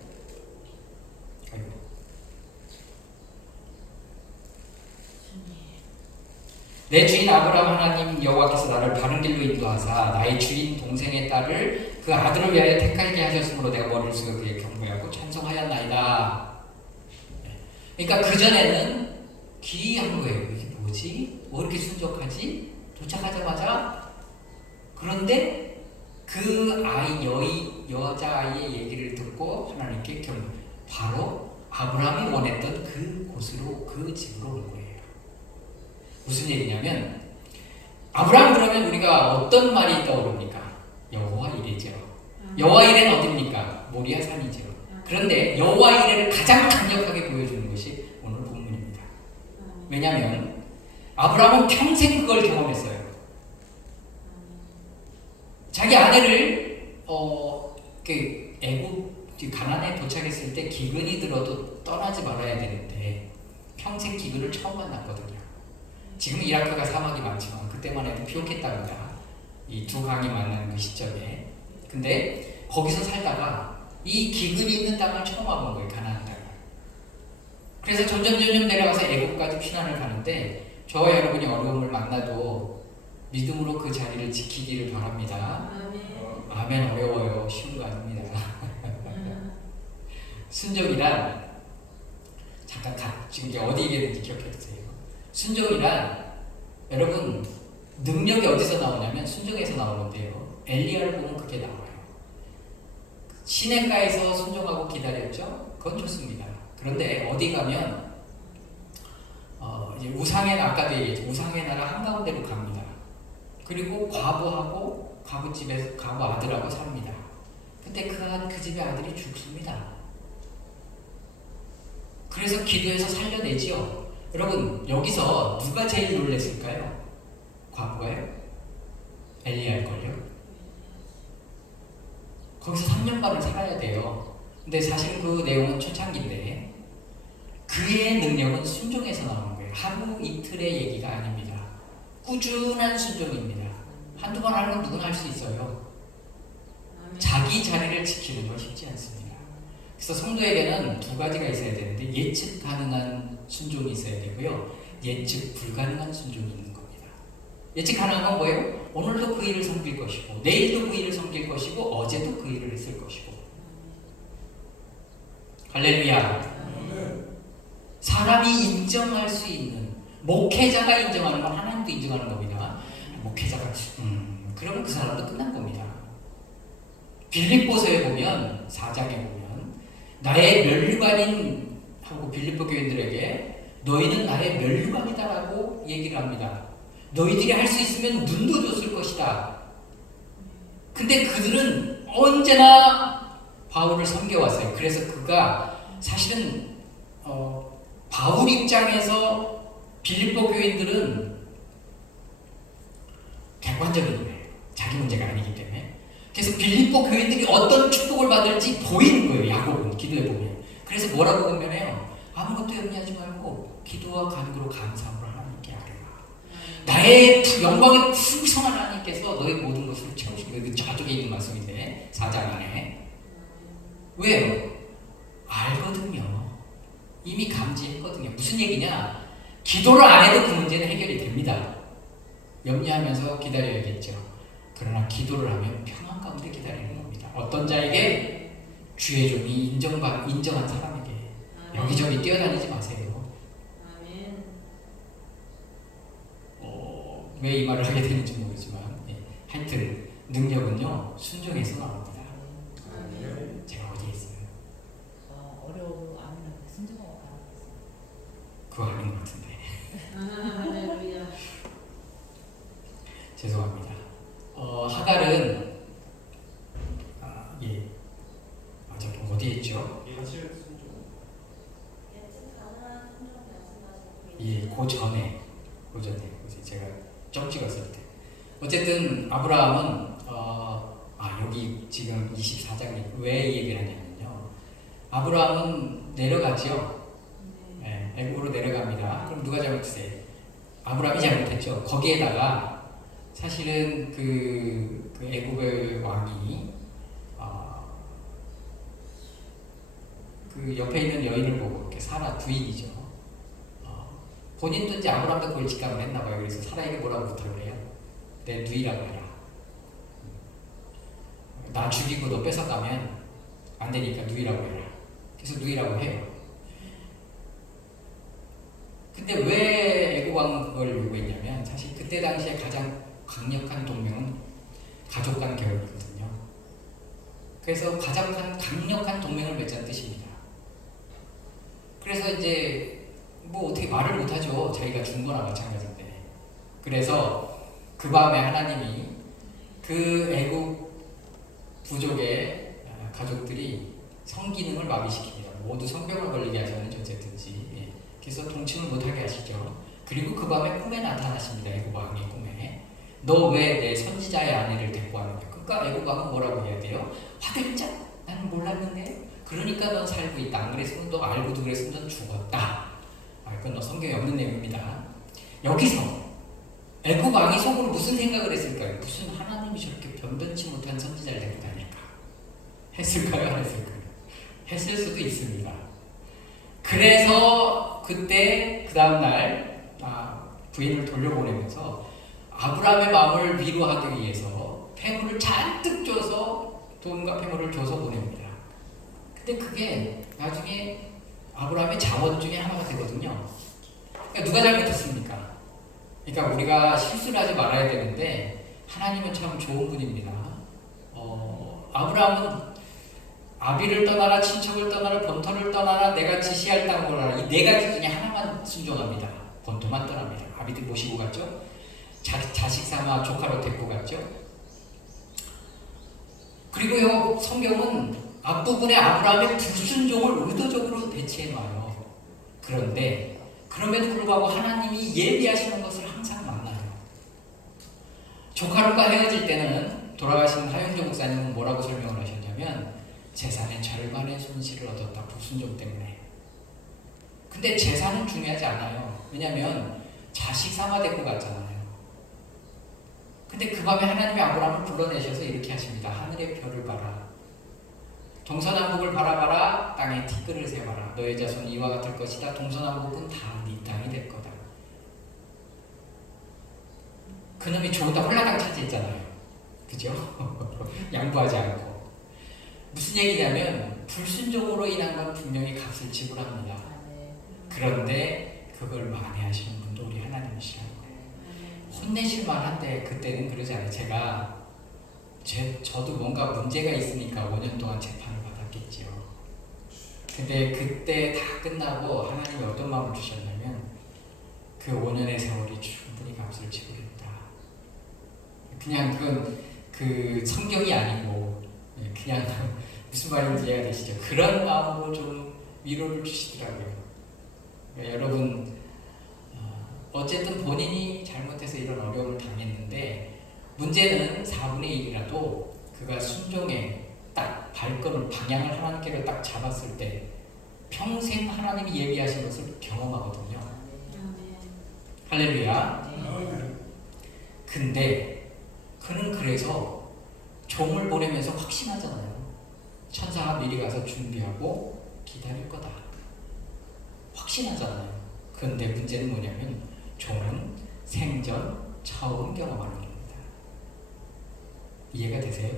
내 주인 아브라함 하나님 여호와께서 나를 바른 길로 인도하사 나의 주인 동생의 딸을 그 아들을 위하여 택하게 하셨으므로 내가 머리를 숙여 그에게 경배하고 찬송하였나이다. 그러니까 그전에는 기이한 거예요. 이게 뭐지? 뭐 이렇게 순종하지? 도착하자마자 그런데 그 여자아이의 얘기를 듣고 하나님께 바로 아브라함이 원했던 그 곳으로, 그 집으로 온 거예요. 무슨 얘기냐면 아브라함 그러면 우리가 어떤 말이 떠오릅니까? 여호와 이레죠. 여호와 이레는 어디입니까? 모리아 산이죠. 그런데 여호와 이레를 가장 강력하게 보여주는 것이 오늘 본문입니다. 왜냐하면 아브라함은 평생 그걸 경험했어요. 자기 아내를 애굽 가나안에 도착했을 때 기근이 들어도 떠나지 말아야 되는데 평생 기근을 처음 만났거든요. 지금 이라크가 사막이 많지만 그때만 해도 비옥했답니다. 이 두 강이 만나는 그 시점에. 근데 거기서 살다가 이 기근이 있는 땅을 처음 와본 거예요. 가나안 땅을. 그래서 점점 내려가서 애국까지 피난을 가는데 저와 여러분이 어려움을 만나도 믿음으로 그 자리를 지키기를 바랍니다. 아멘. 어려워요. 쉬운 거 아닙니다. 순종이란 잠깐 지금 이제 어디 얘기했는지 기억해 주세요. 순종이란 여러분 능력이 어디서 나오냐면 순종에서 나오는데요. 엘리야를 보면 그게 나와요. 시냇가에서 순종하고 기다렸죠. 그건 좋습니다. 그런데 어디 가면 이제 우상의 아까도 얘기했죠. 우상의 나라 한가운데로 갑니다. 그리고 과부하고 과부집에서 과부 아들하고 삽니다. 근데 그 집의 아들이 죽습니다. 그래서 기도해서 살려내지요. 여러분 여기서 누가 제일 놀랬을까요? 과부가요? 엘리야일걸요? 거기서 3년간을 살아야 돼요. 근데 사실 그 내용은 초창기인데 그의 능력은 순종에서 나오는 거예요. 하루 이틀의 얘기가 아닙니다. 꾸준한 순종입니다. 한두 번 하는 건 누구나 할 수 있어요. 자기 자리를 지키는 건 쉽지 않습니다. 그래서 성도에게는 두 가지가 있어야 되는데 예측 가능한 순종이 있어야 되고요. 예측 불가능한 순종이 있는 겁니다. 예측 가능한 건 뭐예요? 오늘도 그 일을 섬길 것이고 내일도 그 일을 섬길 것이고 어제도 그 일을 했을 것이고. 할렐루야. 사람이 인정할 수 있는 목회자가 인정하는 건 하나님도 인정하는 겁니다. 목회자가 그러면 그 사람도 끝난 겁니다. 빌립보서에 보면 4장에 보면 나의 면류관인 하고 빌립보 교인들에게 너희는 나의 면류관이다라고 얘기를 합니다. 너희들이 할 수 있으면 눈도 줬을 것이다. 근데 그들은 언제나 바울을 섬겨왔어요. 그래서 그가 사실은 바울 입장에서 빌립보 교인들은 객관적인 거예요. 자기 문제가 아니기 때문에. 그래서 빌립보 교인들이 어떤 축복을 받을지 보이는 거예요. 야곱은 기도해 보면. 그래서 뭐라고 권면해요? 아무것도 염려하지 말고 기도와 간구로 감사함으로 하나님께 아뢰라. 나의 영광의 풍성한 하나님께서 너의 모든 것을 채우시고, 그 저쪽에 있는 말씀인데 4장 안에. 왜요? 알거든요. 이미 감지했거든요. 무슨 얘기냐? 기도를 안 해도 그 문제는 해결이 됩니다. 염려하면서 기다려야겠죠. 그러나 기도를 하면 평안 가운데 기다리는 겁니다. 어떤 자에게? 주의 종이 인정한 사람에게. 여기저기 뛰어다니지 마세요. 왜 이 말을 하게 되는지 모르지만 하여튼 능력은요 순종에서 나옵니다. 제가 어디에 있어요? 어려워 아니면 순종하고 가라겠어요. 그거 아닌 것 같은데. 할렐루야. 죄송합니다. 하갈은 저기 어디에 있죠? 그 전에 제가 점 찍었을 때. 어쨌든 아브라함은 여기 지금 24장에 왜 이 얘기를 하냐면요. 아브라함은 내려가지요. 애굽으로 내려갑니다. 그럼 누가 잘못했어요? 아브라함이 잘못했죠. 거기에다가 사실은 그 애굽의 왕이 그 옆에 있는 여인을 보고 이렇게 사라 부인이죠. 본인도 이제 아브라함도 그걸 직감을 했나봐요. 그래서 사라에게 뭐라고 부탁을 해요? 내 누이라고 해라. 나 죽이고 너 뺏어가면 안 되니까 누이라고 해라. 그래서 누이라고 해요. 근데 왜 애굽 왕은 그걸 요구했냐면 사실 그때 당시에 가장 강력한 동맹은 가족 간 결혼이거든요. 그래서 가장 강력한 동맹을 맺자는 뜻입니다. 그래서 이제 뭐 어떻게 말을 못하죠. 자기가 죽은 거나 마찬가지인데. 그래서 그 밤에 하나님이 그 애굽 부족의 가족들이 성기능을 마비시킵니다. 모두 성병을 걸리게 하자는지 어쨌든지. 그래서 통칭을 못하게 하시죠. 그리고 그 밤에 꿈에 나타나십니다. 애굽 왕의 꿈에. 너 왜 내 선지자의 아내를 데리고 왔느냐. 그러니까 애굽 왕은 뭐라고 해야 돼요? 화들짝 나는 몰랐는데. 그러니까 넌 살고 있다. 안 그랬으면 너 알고도 그랬으면 넌 죽었다. 그건 성경에 없는 내용입니다. 여기서 애굽 왕이 속으로 무슨 생각을 했을까요? 무슨 하나님이 저렇게 변변치 못한 선지자를 데리고 다닐까? 했을까요? 안 했을까요? 했을 수도 있습니다. 그래서 그때 그 다음날 부인을 돌려보내면서 아브라함의 마음을 위로하기 위해서 폐물을 잔뜩 줘서 돈과 폐물을 줘서 보냅니다. 근데 그게 나중에 아브라함의 자원 중에 하나가 되거든요. 그러니까 누가 잘못했습니까? 그러니까 우리가 실수를 하지 말아야 되는데 하나님은 참 좋은 분입니다. 아브라함은 아비를 떠나라, 친척을 떠나라, 본토를 떠나라, 내가 지시할 땅을 가라. 이 네 가지 중에 하나만 순종합니다. 본토만 떠납니다. 아비들 모시고 갔죠. 자식 삼아 조카로 데리고 갔죠. 그리고요, 성경은 앞부분에 아브라함의 불순종을 의도적으로 배치해 놔요. 그런데 그럼에도 불구하고 하나님이 예비하시는 것을 항상 만나요. 조카롯과 헤어질 때는 돌아가신 하영조 목사님은 뭐라고 설명을 하셨냐면 재산의 절반의 손실을 얻었다. 불순종 때문에. 근데 재산은 중요하지 않아요. 왜냐하면 자식 삼아 데리고 갔잖아요. 근데 그 밤에 하나님이 아브라함을 불러내셔서 이렇게 하십니다. 하늘의 별을 봐라. 동서남북을 바라봐라. 땅에 티끌을 세봐라. 너의 자손이 이와 같을 것이다. 동서남북은 다 네 땅이 될 거다. 그놈이 좋다 홀라당 차지했잖아요. 그죠? 양보하지 않고. 무슨 얘기냐면 불순종으로 인한 건 분명히 값을 지불합니다. 그런데 그걸 만회하시는 분도 우리 하나님이시라는 거예요. 혼내실 만한데 그때는 그러지 않아요. 저도 뭔가 문제가 있으니까 5년 동안 재판을 받았겠지요. 근데 그때 다 끝나고 하나님이 어떤 마음을 주셨냐면 그 5년의 세월이 충분히 값을 지불했다. 그냥 그건 그 성경이 아니고 그냥 무슨 말인지 이해가 되시죠? 그런 마음으로 좀 위로를 주시더라고요. 그러니까 여러분 어쨌든 본인이 잘못해서 이런 어려움을 당했는데 문제는 4분의 1이라도 그가 순종에 딱 발걸음을 방향을 하나님께로 딱 잡았을 때 평생 하나님이 예비하신 것을 경험하거든요. 할렐루야. 근데 그는 그래서 종을 보내면서 확신하잖아요. 천사가 미리 가서 준비하고 기다릴 거다. 확신하잖아요. 그런데 문제는 뭐냐면 종은 생전 처음 경험하는 겁니다. 이해가 되세요?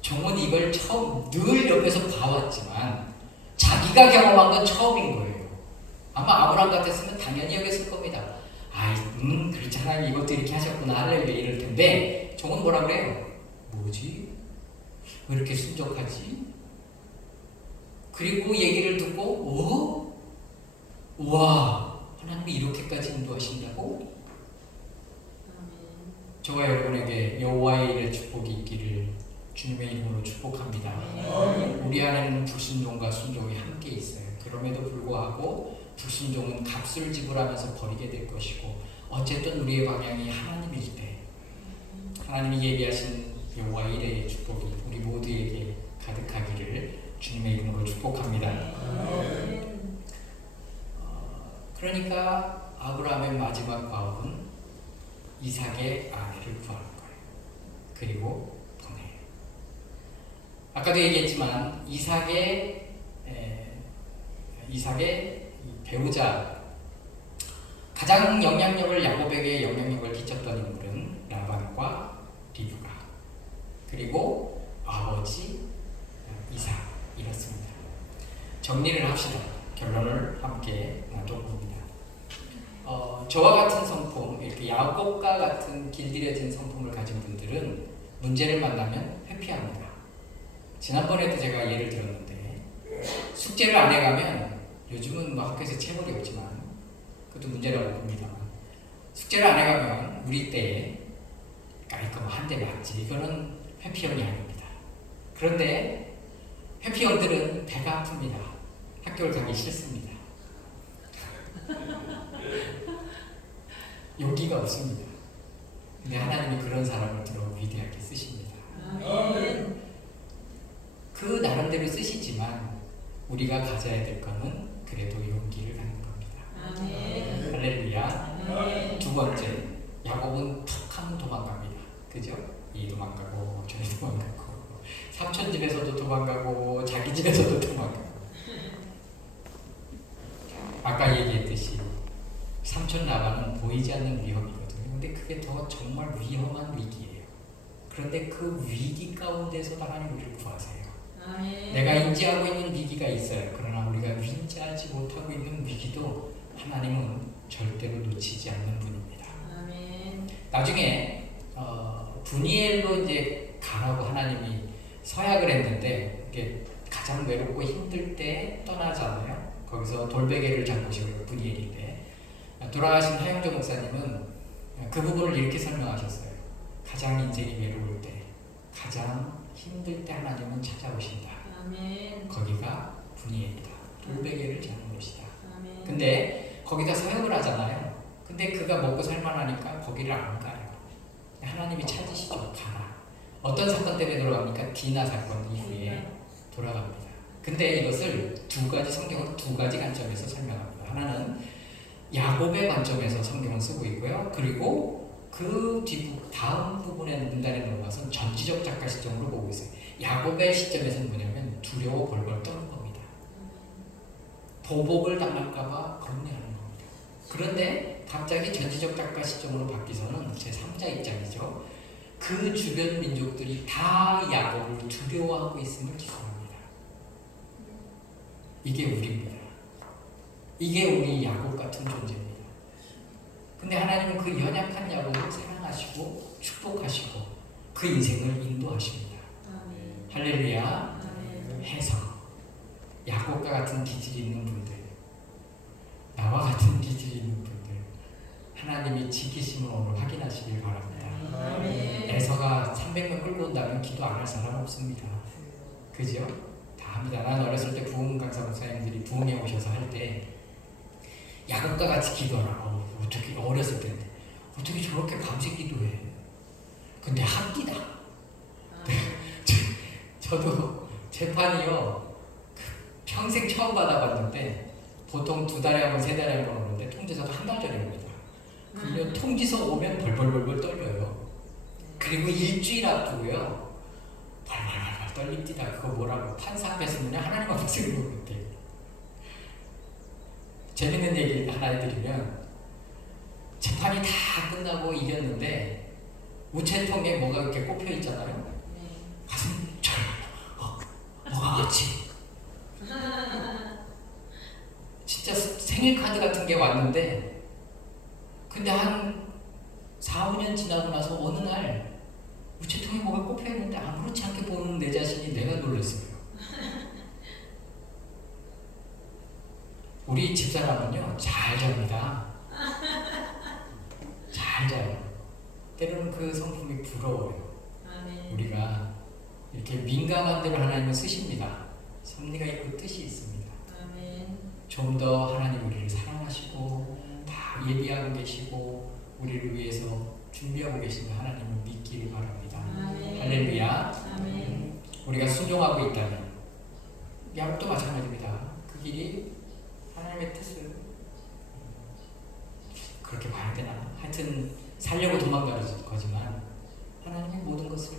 종은 이걸 처음 늘 옆에서 봐왔지만 자기가 경험한 건 처음인 거예요. 아마 아브라함 같았으면 당연히 여겼을 겁니다. 그렇지 하나님 이것도 이렇게 하셨구나 할렐루야 이럴 텐데 종은 뭐라 그래요? 뭐지? 왜 이렇게 순종하지? 그리고 얘기를 듣고 우와 하나님이 이렇게까지 인도하신다고? 저와 여러분에게 여호와의 일의 축복이 있기를 주님의 이름으로 축복합니다. 우리 안에는 불순종과 순종이 함께 있어요. 그럼에도 불구하고 불순종은 값을 지불하면서 버리게 될 것이고 어쨌든 우리의 방향이 하나님일 때 하나님이 예비하신 여호와의 일의 축복이 우리 모두에게 가득하기를 주님의 이름으로 축복합니다. 그러니까 아브라함의 마지막 과업은 이삭의 아내를 구하는 거예요. 그리고 보내요. 아까도 얘기했지만 이삭의 배우자 가장 야곱에게 영향력을 끼쳤던 인물은 라반과 리브가 그리고 아버지 이삭 이렇습니다. 정리를 합시다. 결론을 함께 놔둬봅니다. 저와 같은 성품, 이렇게 야곱과 같은 길들여진 성품을 가진 분들은 문제를 만나면 회피합니다. 지난번에도 제가 예를 들었는데 숙제를 안 해가면 요즘은 뭐 학교에서 체벌이 없지만 그것도 문제라고 봅니다만 숙제를 안 해가면 우리 때에 이거 뭐 한 대 맞지 이거는 회피형이 아닙니다. 그런데 회피형들은 배가 아픕니다. 학교를 가기 싫습니다. 용기가 없습니다. 근데 하나님이 그런 사람을 들어 위대하게 쓰십니다. 그 나름대로 쓰시지만 우리가 가져야 될 것은 그래도 용기를 갖는 겁니다. 할렐루야. 두 번째, 야곱은 턱 하면 도망갑니다. 그죠? 이 도망가고 저리 도망가고 삼촌 집에서도 도망가고 자기 집에서도 도망가고 아까 얘기했듯이 삼촌 라반은 보이지 않는 위협이거든요. 근데 그게 더 정말 위험한 위기예요. 그런데 그 위기 가운데서도 하나님 우리를 구하세요. 아멘. 내가 인지하고 있는 위기가 있어요. 그러나 우리가 인지하지 못하고 있는 위기도 하나님은 절대로 놓치지 않는 분입니다. 아멘. 나중에 분이엘로 이제 가라고 하나님이 서약을 했는데 이게 가장 외롭고 힘들 때 떠나잖아요. 거기서 돌베개를 잡고 오시고요. 분이엘인데 돌아가신 하영조 목사님은 그 부분을 이렇게 설명하셨어요. 가장 인생이 외로울 때, 가장 힘들 때 하나님은 찾아오신다. 아멘. 거기가 분이엘이다. 돌베개를 잡는 곳이다. 아멘. 근데 거기다 서역을 하잖아요. 근데 그가 먹고 살만하니까 거기를 안 가요. 하나님이 찾으시죠. 가라. 어떤 사건 때문에 돌아갑니까? 디나 사건 이후에 돌아갑니다. 근데 이것을 성경은 두 가지 관점에서 설명합니다. 하나는 야곱의 관점에서 성경을 쓰고 있고요. 그리고 그 다음 부분의 문단에 넘어가서 전지적 작가 시점으로 보고 있어요. 야곱의 시점에서는 뭐냐면 두려워 벌벌 떠는 겁니다. 보복을 당할까봐 겁내하는 겁니다. 그런데 갑자기 전지적 작가 시점으로 바뀌서는 제3자 입장이죠. 그 주변 민족들이 다 야곱을 두려워하고 있음을 기록합니다. 이게 우리입니다. 이게 우리 야곱 같은 존재입니다. 근데 하나님은 그 연약한 야곱을 사랑하시고 축복하시고 그 인생을 인도하십니다. 아멘. 할렐루야. 아멘. 해석. 야곱과 같은 기질이 있는 분들, 나와 같은 기질이 있는 분들, 하나님이 지키심을 오늘 확인하시길 바랍니다. 아멘. 에서가 300명 끌고 온다면 기도 안 할 사람 없습니다. 그죠? 다 합니다. 난 어렸을 때 부흥 강사 목사님들이 부흥에 오셔서 할 때 야곱과 같이 기도하라. 어떻게 어렸을 때인데 어떻게 저렇게 밤새 기도해? 근데 합니다. 저도 재판이요 평생 처음 받아봤는데 보통 2달에 한 번, 3달에 한 번 오는데 통지서도 한 달 전에 옵니다. 그러면 통지서 오면 벌벌벌벌 떨려요. 그리고 일주일 앞두고요 벌벌벌벌 떨립니다. 그거 뭐라고 판사 앞에서 그냥 하나님 앞에서 그러고 있대요. 재밌는 얘기 하나 해드리면 재판이 다 끝나고 이겼는데 우체통에 뭐가 이렇게 꼽혀 있잖아요. 가슴 뭐가 같이 진짜 생일 카드 같은 게 왔는데 근데 한 4, 5년 지나고 나서 어느 날 우체통에 뭐가 꼽혀 있는데 아무렇지 않게 보는 내 자신이 내가 놀랐어요. 우리 집사람은요 잘 잡니다. 잘 자요. 때로는 그 성품이 부러워요. 아멘. 우리가 이렇게 민감한 대로 하나님은 쓰십니다. 섭리가 있고 뜻이 있습니다. 아멘. 좀 더 하나님 우리를 사랑하시고 다 예비하고 계시고 우리를 위해서 준비하고 계시는 하나님을 믿기를 바랍니다. 아멘. 할렐루야. 아멘. 우리가 순종하고 있다면 야곱도 마찬가지입니다. 그 길이 하나님의 뜻을 그렇게 봐야 되나? 하여튼 살려고 도망가는 거지만 하나님의 모든 것을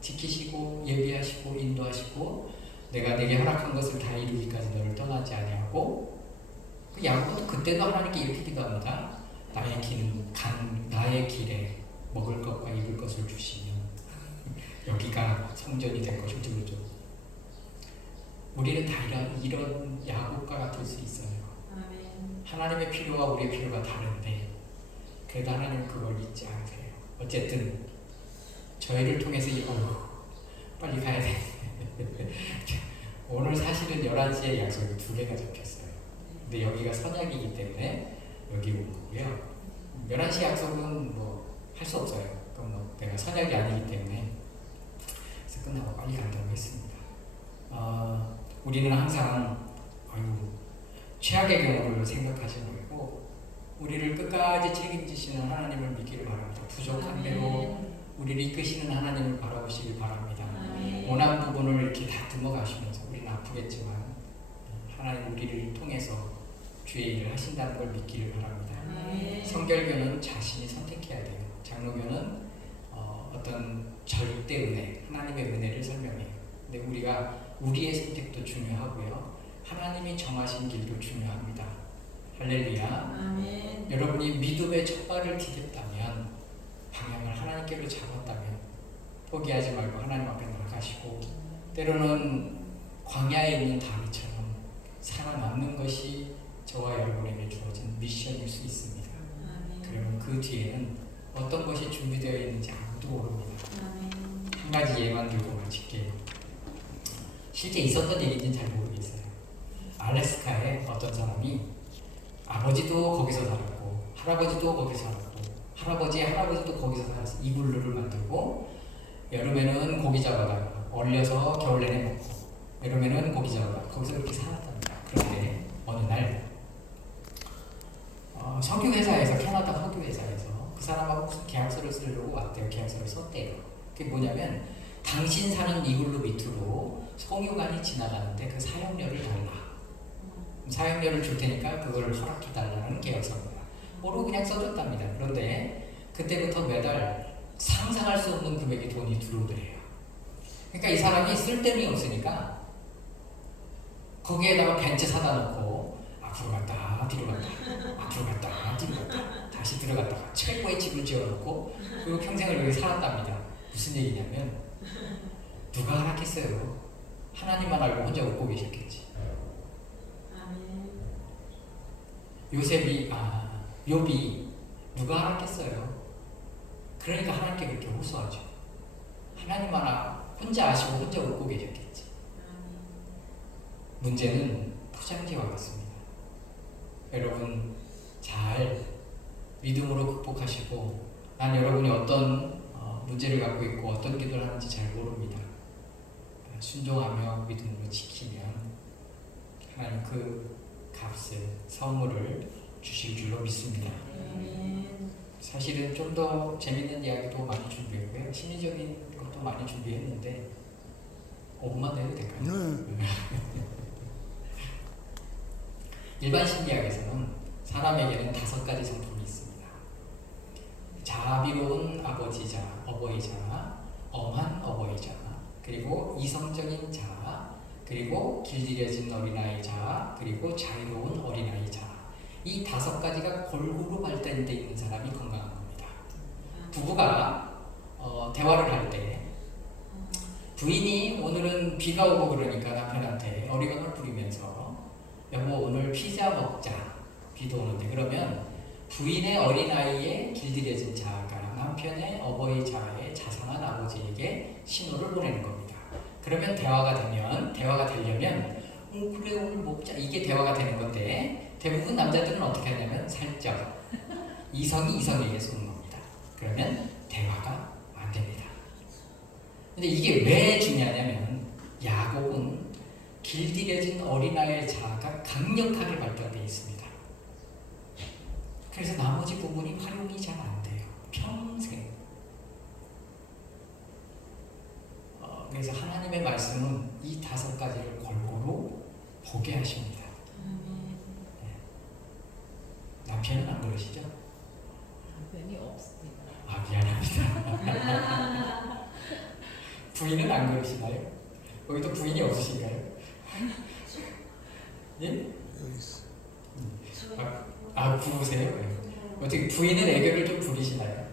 지키시고 예비하시고 인도하시고 내가 내게 허락한 것을 다 이루기까지 너를 떠나지 아니하고 그 야곱도 그때도 하나님께 이렇게 기도합니다. 나의 길에 먹을 것과 입을 것을 주시면 여기가 성전이 될 것이죠. 그렇죠? 우리는 다 이런 야곱과 같을 수 있어요. 아멘. 하나님의 필요와 우리의 필요가 다른데 그래도 하나님은 그걸 잊지 않으세요. 어쨌든 저희를 통해서 빨리 가야 돼. 오늘 사실은 11시에 약속이 2개가 잡혔어요. 근데 여기가 선약이기 때문에 여기 온 거고요. 11시 약속은 뭐 할 수 없어요. 그럼 뭐 내가 선약이 아니기 때문에 그래서 끝나고 빨리 간다고 했습니다. 우리는 항상 최악의 경우를 생각하시는 거고 우리를 끝까지 책임지시는 하나님을 믿기를 바랍니다. 부족한 대로 우리를 이끄시는 하나님을 바라보시길 바랍니다. 아멘. 원한 부분을 이렇게 다듬어 가시면서 우리는 아프겠지만 하나님 우리를 통해서 주의 일을 하신다는 걸 믿기를 바랍니다. 아멘. 성결교는 자신이 선택해야 돼요. 장로교는 어떤 절대 은혜, 하나님의 은혜를 설명해요. 근데 우리가 우리의 선택도 중요하고요. 하나님이 정하신 길도 중요합니다. 할렐루야. 아멘. 여러분이 믿음의 첫 발을 디뎠다면 방향을 하나님께로 잡았다면 포기하지 말고 하나님 앞에 나가시고 때로는 광야에 있는 다리처럼 살아남는 것이 저와 여러분에게 주어진 미션일 수 있습니다. 아멘. 그러면 그 뒤에는 어떤 것이 준비되어 있는지 아무도 모릅니다. 아멘. 한 가지 예만 들고 마칠게요. 실제 있었던 얘기인지는 잘 모르겠어요. 알래스카에 어떤 사람이 아버지도 거기서 살았고 할아버지도 거기서 살았고 할아버지의 할아버지도 거기서 살았어요. 이글루를 만들고 여름에는 고기 잡아다가 얼려서 겨울 내내 먹고 여름에는 고기 잡아다가 거기서 그렇게 살았답니다. 그런데 어느 날 석유회사에서 캐나다 석유회사에서 그 사람하고 무슨 계약서를 쓰려고 왔대요. 계약서를 썼대요. 그게 뭐냐면 당신 사는 이글루 밑으로 송유관이 지나가는데 그 사용료를 달라. 사용료를 줄 테니까 그걸 허락해 달라는 계약서입니다. 모르고 그냥 써줬답니다. 그런데 그때부터 매달 상상할 수 없는 금액의 돈이 들어오더래요. 그러니까 이 사람이 쓸데이 없으니까 거기에다가 벤츠 사다 놓고 앞으로 갔다 뒤로 갔다 앞으로 갔다 뒤로 갔다 다시 들어갔다가 최고의 집을 지어놓고 그리고 평생을 여기 살았답니다. 무슨 얘기냐면 누가 허락했어요? 하나님만 알고 혼자 웃고 계셨겠지. 아멘. 욥이 누가 허락했어요? 그러니까 하나님께 그렇게 호소하죠. 하나님만 혼자 아시고 혼자 웃고 계셨겠지. 아멘. 문제는 포장지와 같습니다. 여러분 잘 믿음으로 극복하시고 난 여러분이 어떤 문제를 갖고 있고 어떤 기도를 하는지 잘 모릅니다. 순종하며 믿음으로 지키면 하나님 그 값을 선물을 주실 줄로 믿습니다. 아멘. 사실은 좀 더 재밌는 이야기도 많이 준비했고요. 심리적인 것도 많이 준비했는데 5분만 내도 될까요? 일반 심리학에서는 사람에게는 5가지 성품이 있습니다. 자비로운 아버지자, 어버이자, 엄한 어버이자, 그리고 이성적인 자, 그리고 길들여진 어린아이자, 그리고 자유로운 어린아이자. 이 5가지가 골고루 발달되어 있는 사람이 건강한 겁니다. 부부가 대화를 할 때 부인이 오늘은 비가 오고 그러니까 남편한테 어리광을 부리면서 여보 오늘 피자 먹자. 비도 오는데 그러면 부인의 어린아이의 길들여진 자아가 남편의 어버이자의 자상한 아버지에게 신호를 보내는 겁니다. 그러면 대화가 되려면 그래 오늘 먹자 이게 대화가 되는 건데 대부분 남자들은 어떻게 하냐면 살짝 이성이 이성에게 쏘는 겁니다. 그러면 대화가 안 됩니다. 근데 이게 왜 중요하냐면 야곱은 길들여진 어린아이의 자아가 강력하게 발달되어 있습니다. 그래서 나머지 부분이 활용이 잘 안 돼요. 평생. 그래서 하나님의 말씀은 이 5가지를 골고루 보게 하십니다. 남편은 안 그러시죠? 남편이 없습니다. 미안합니다. 부인은 안 그러시나요? 거기도 부인이 없으신가요? 예? 여기 있어. 부부세요? 네. 어떻게 부인은 애교를 좀 부리시나요?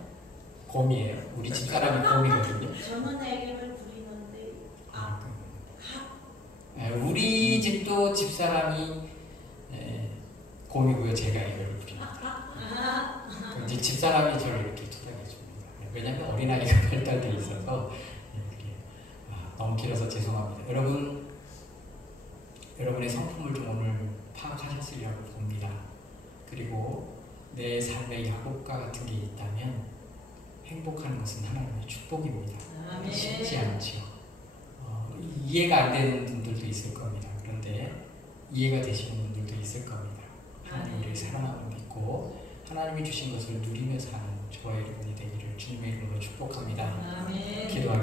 곰이에요. 우리 집사람이 곰이거든요. 저는 애교를 부리는데 우리 집도 집사람이 곰이고요. 제가 애교를 부립니다. 이제 집사람이 저를 이렇게 투닥해 줍니다. 왜냐하면 어린아이가 발달돼 있어서 이렇게 너무 길어서 죄송합니다. 여러분의 성품을 좀 오늘 파악하셨으리라고 봅니다. 그리고 내 삶에 야곱과 같은 게 있다면 행복하는 것은 하나님의 축복입니다. 아멘. 쉽지 않죠. 이해가 안 되는 분들도 있을 겁니다. 그런데 이해가 되시는 분들도 있을 겁니다. 하나님 우리를 사랑함을 믿고 하나님이 주신 것을 누리며 사는 저와 여러분이 되기를 주님의 이름으로 축복합니다. 아멘. 기도하겠습니다.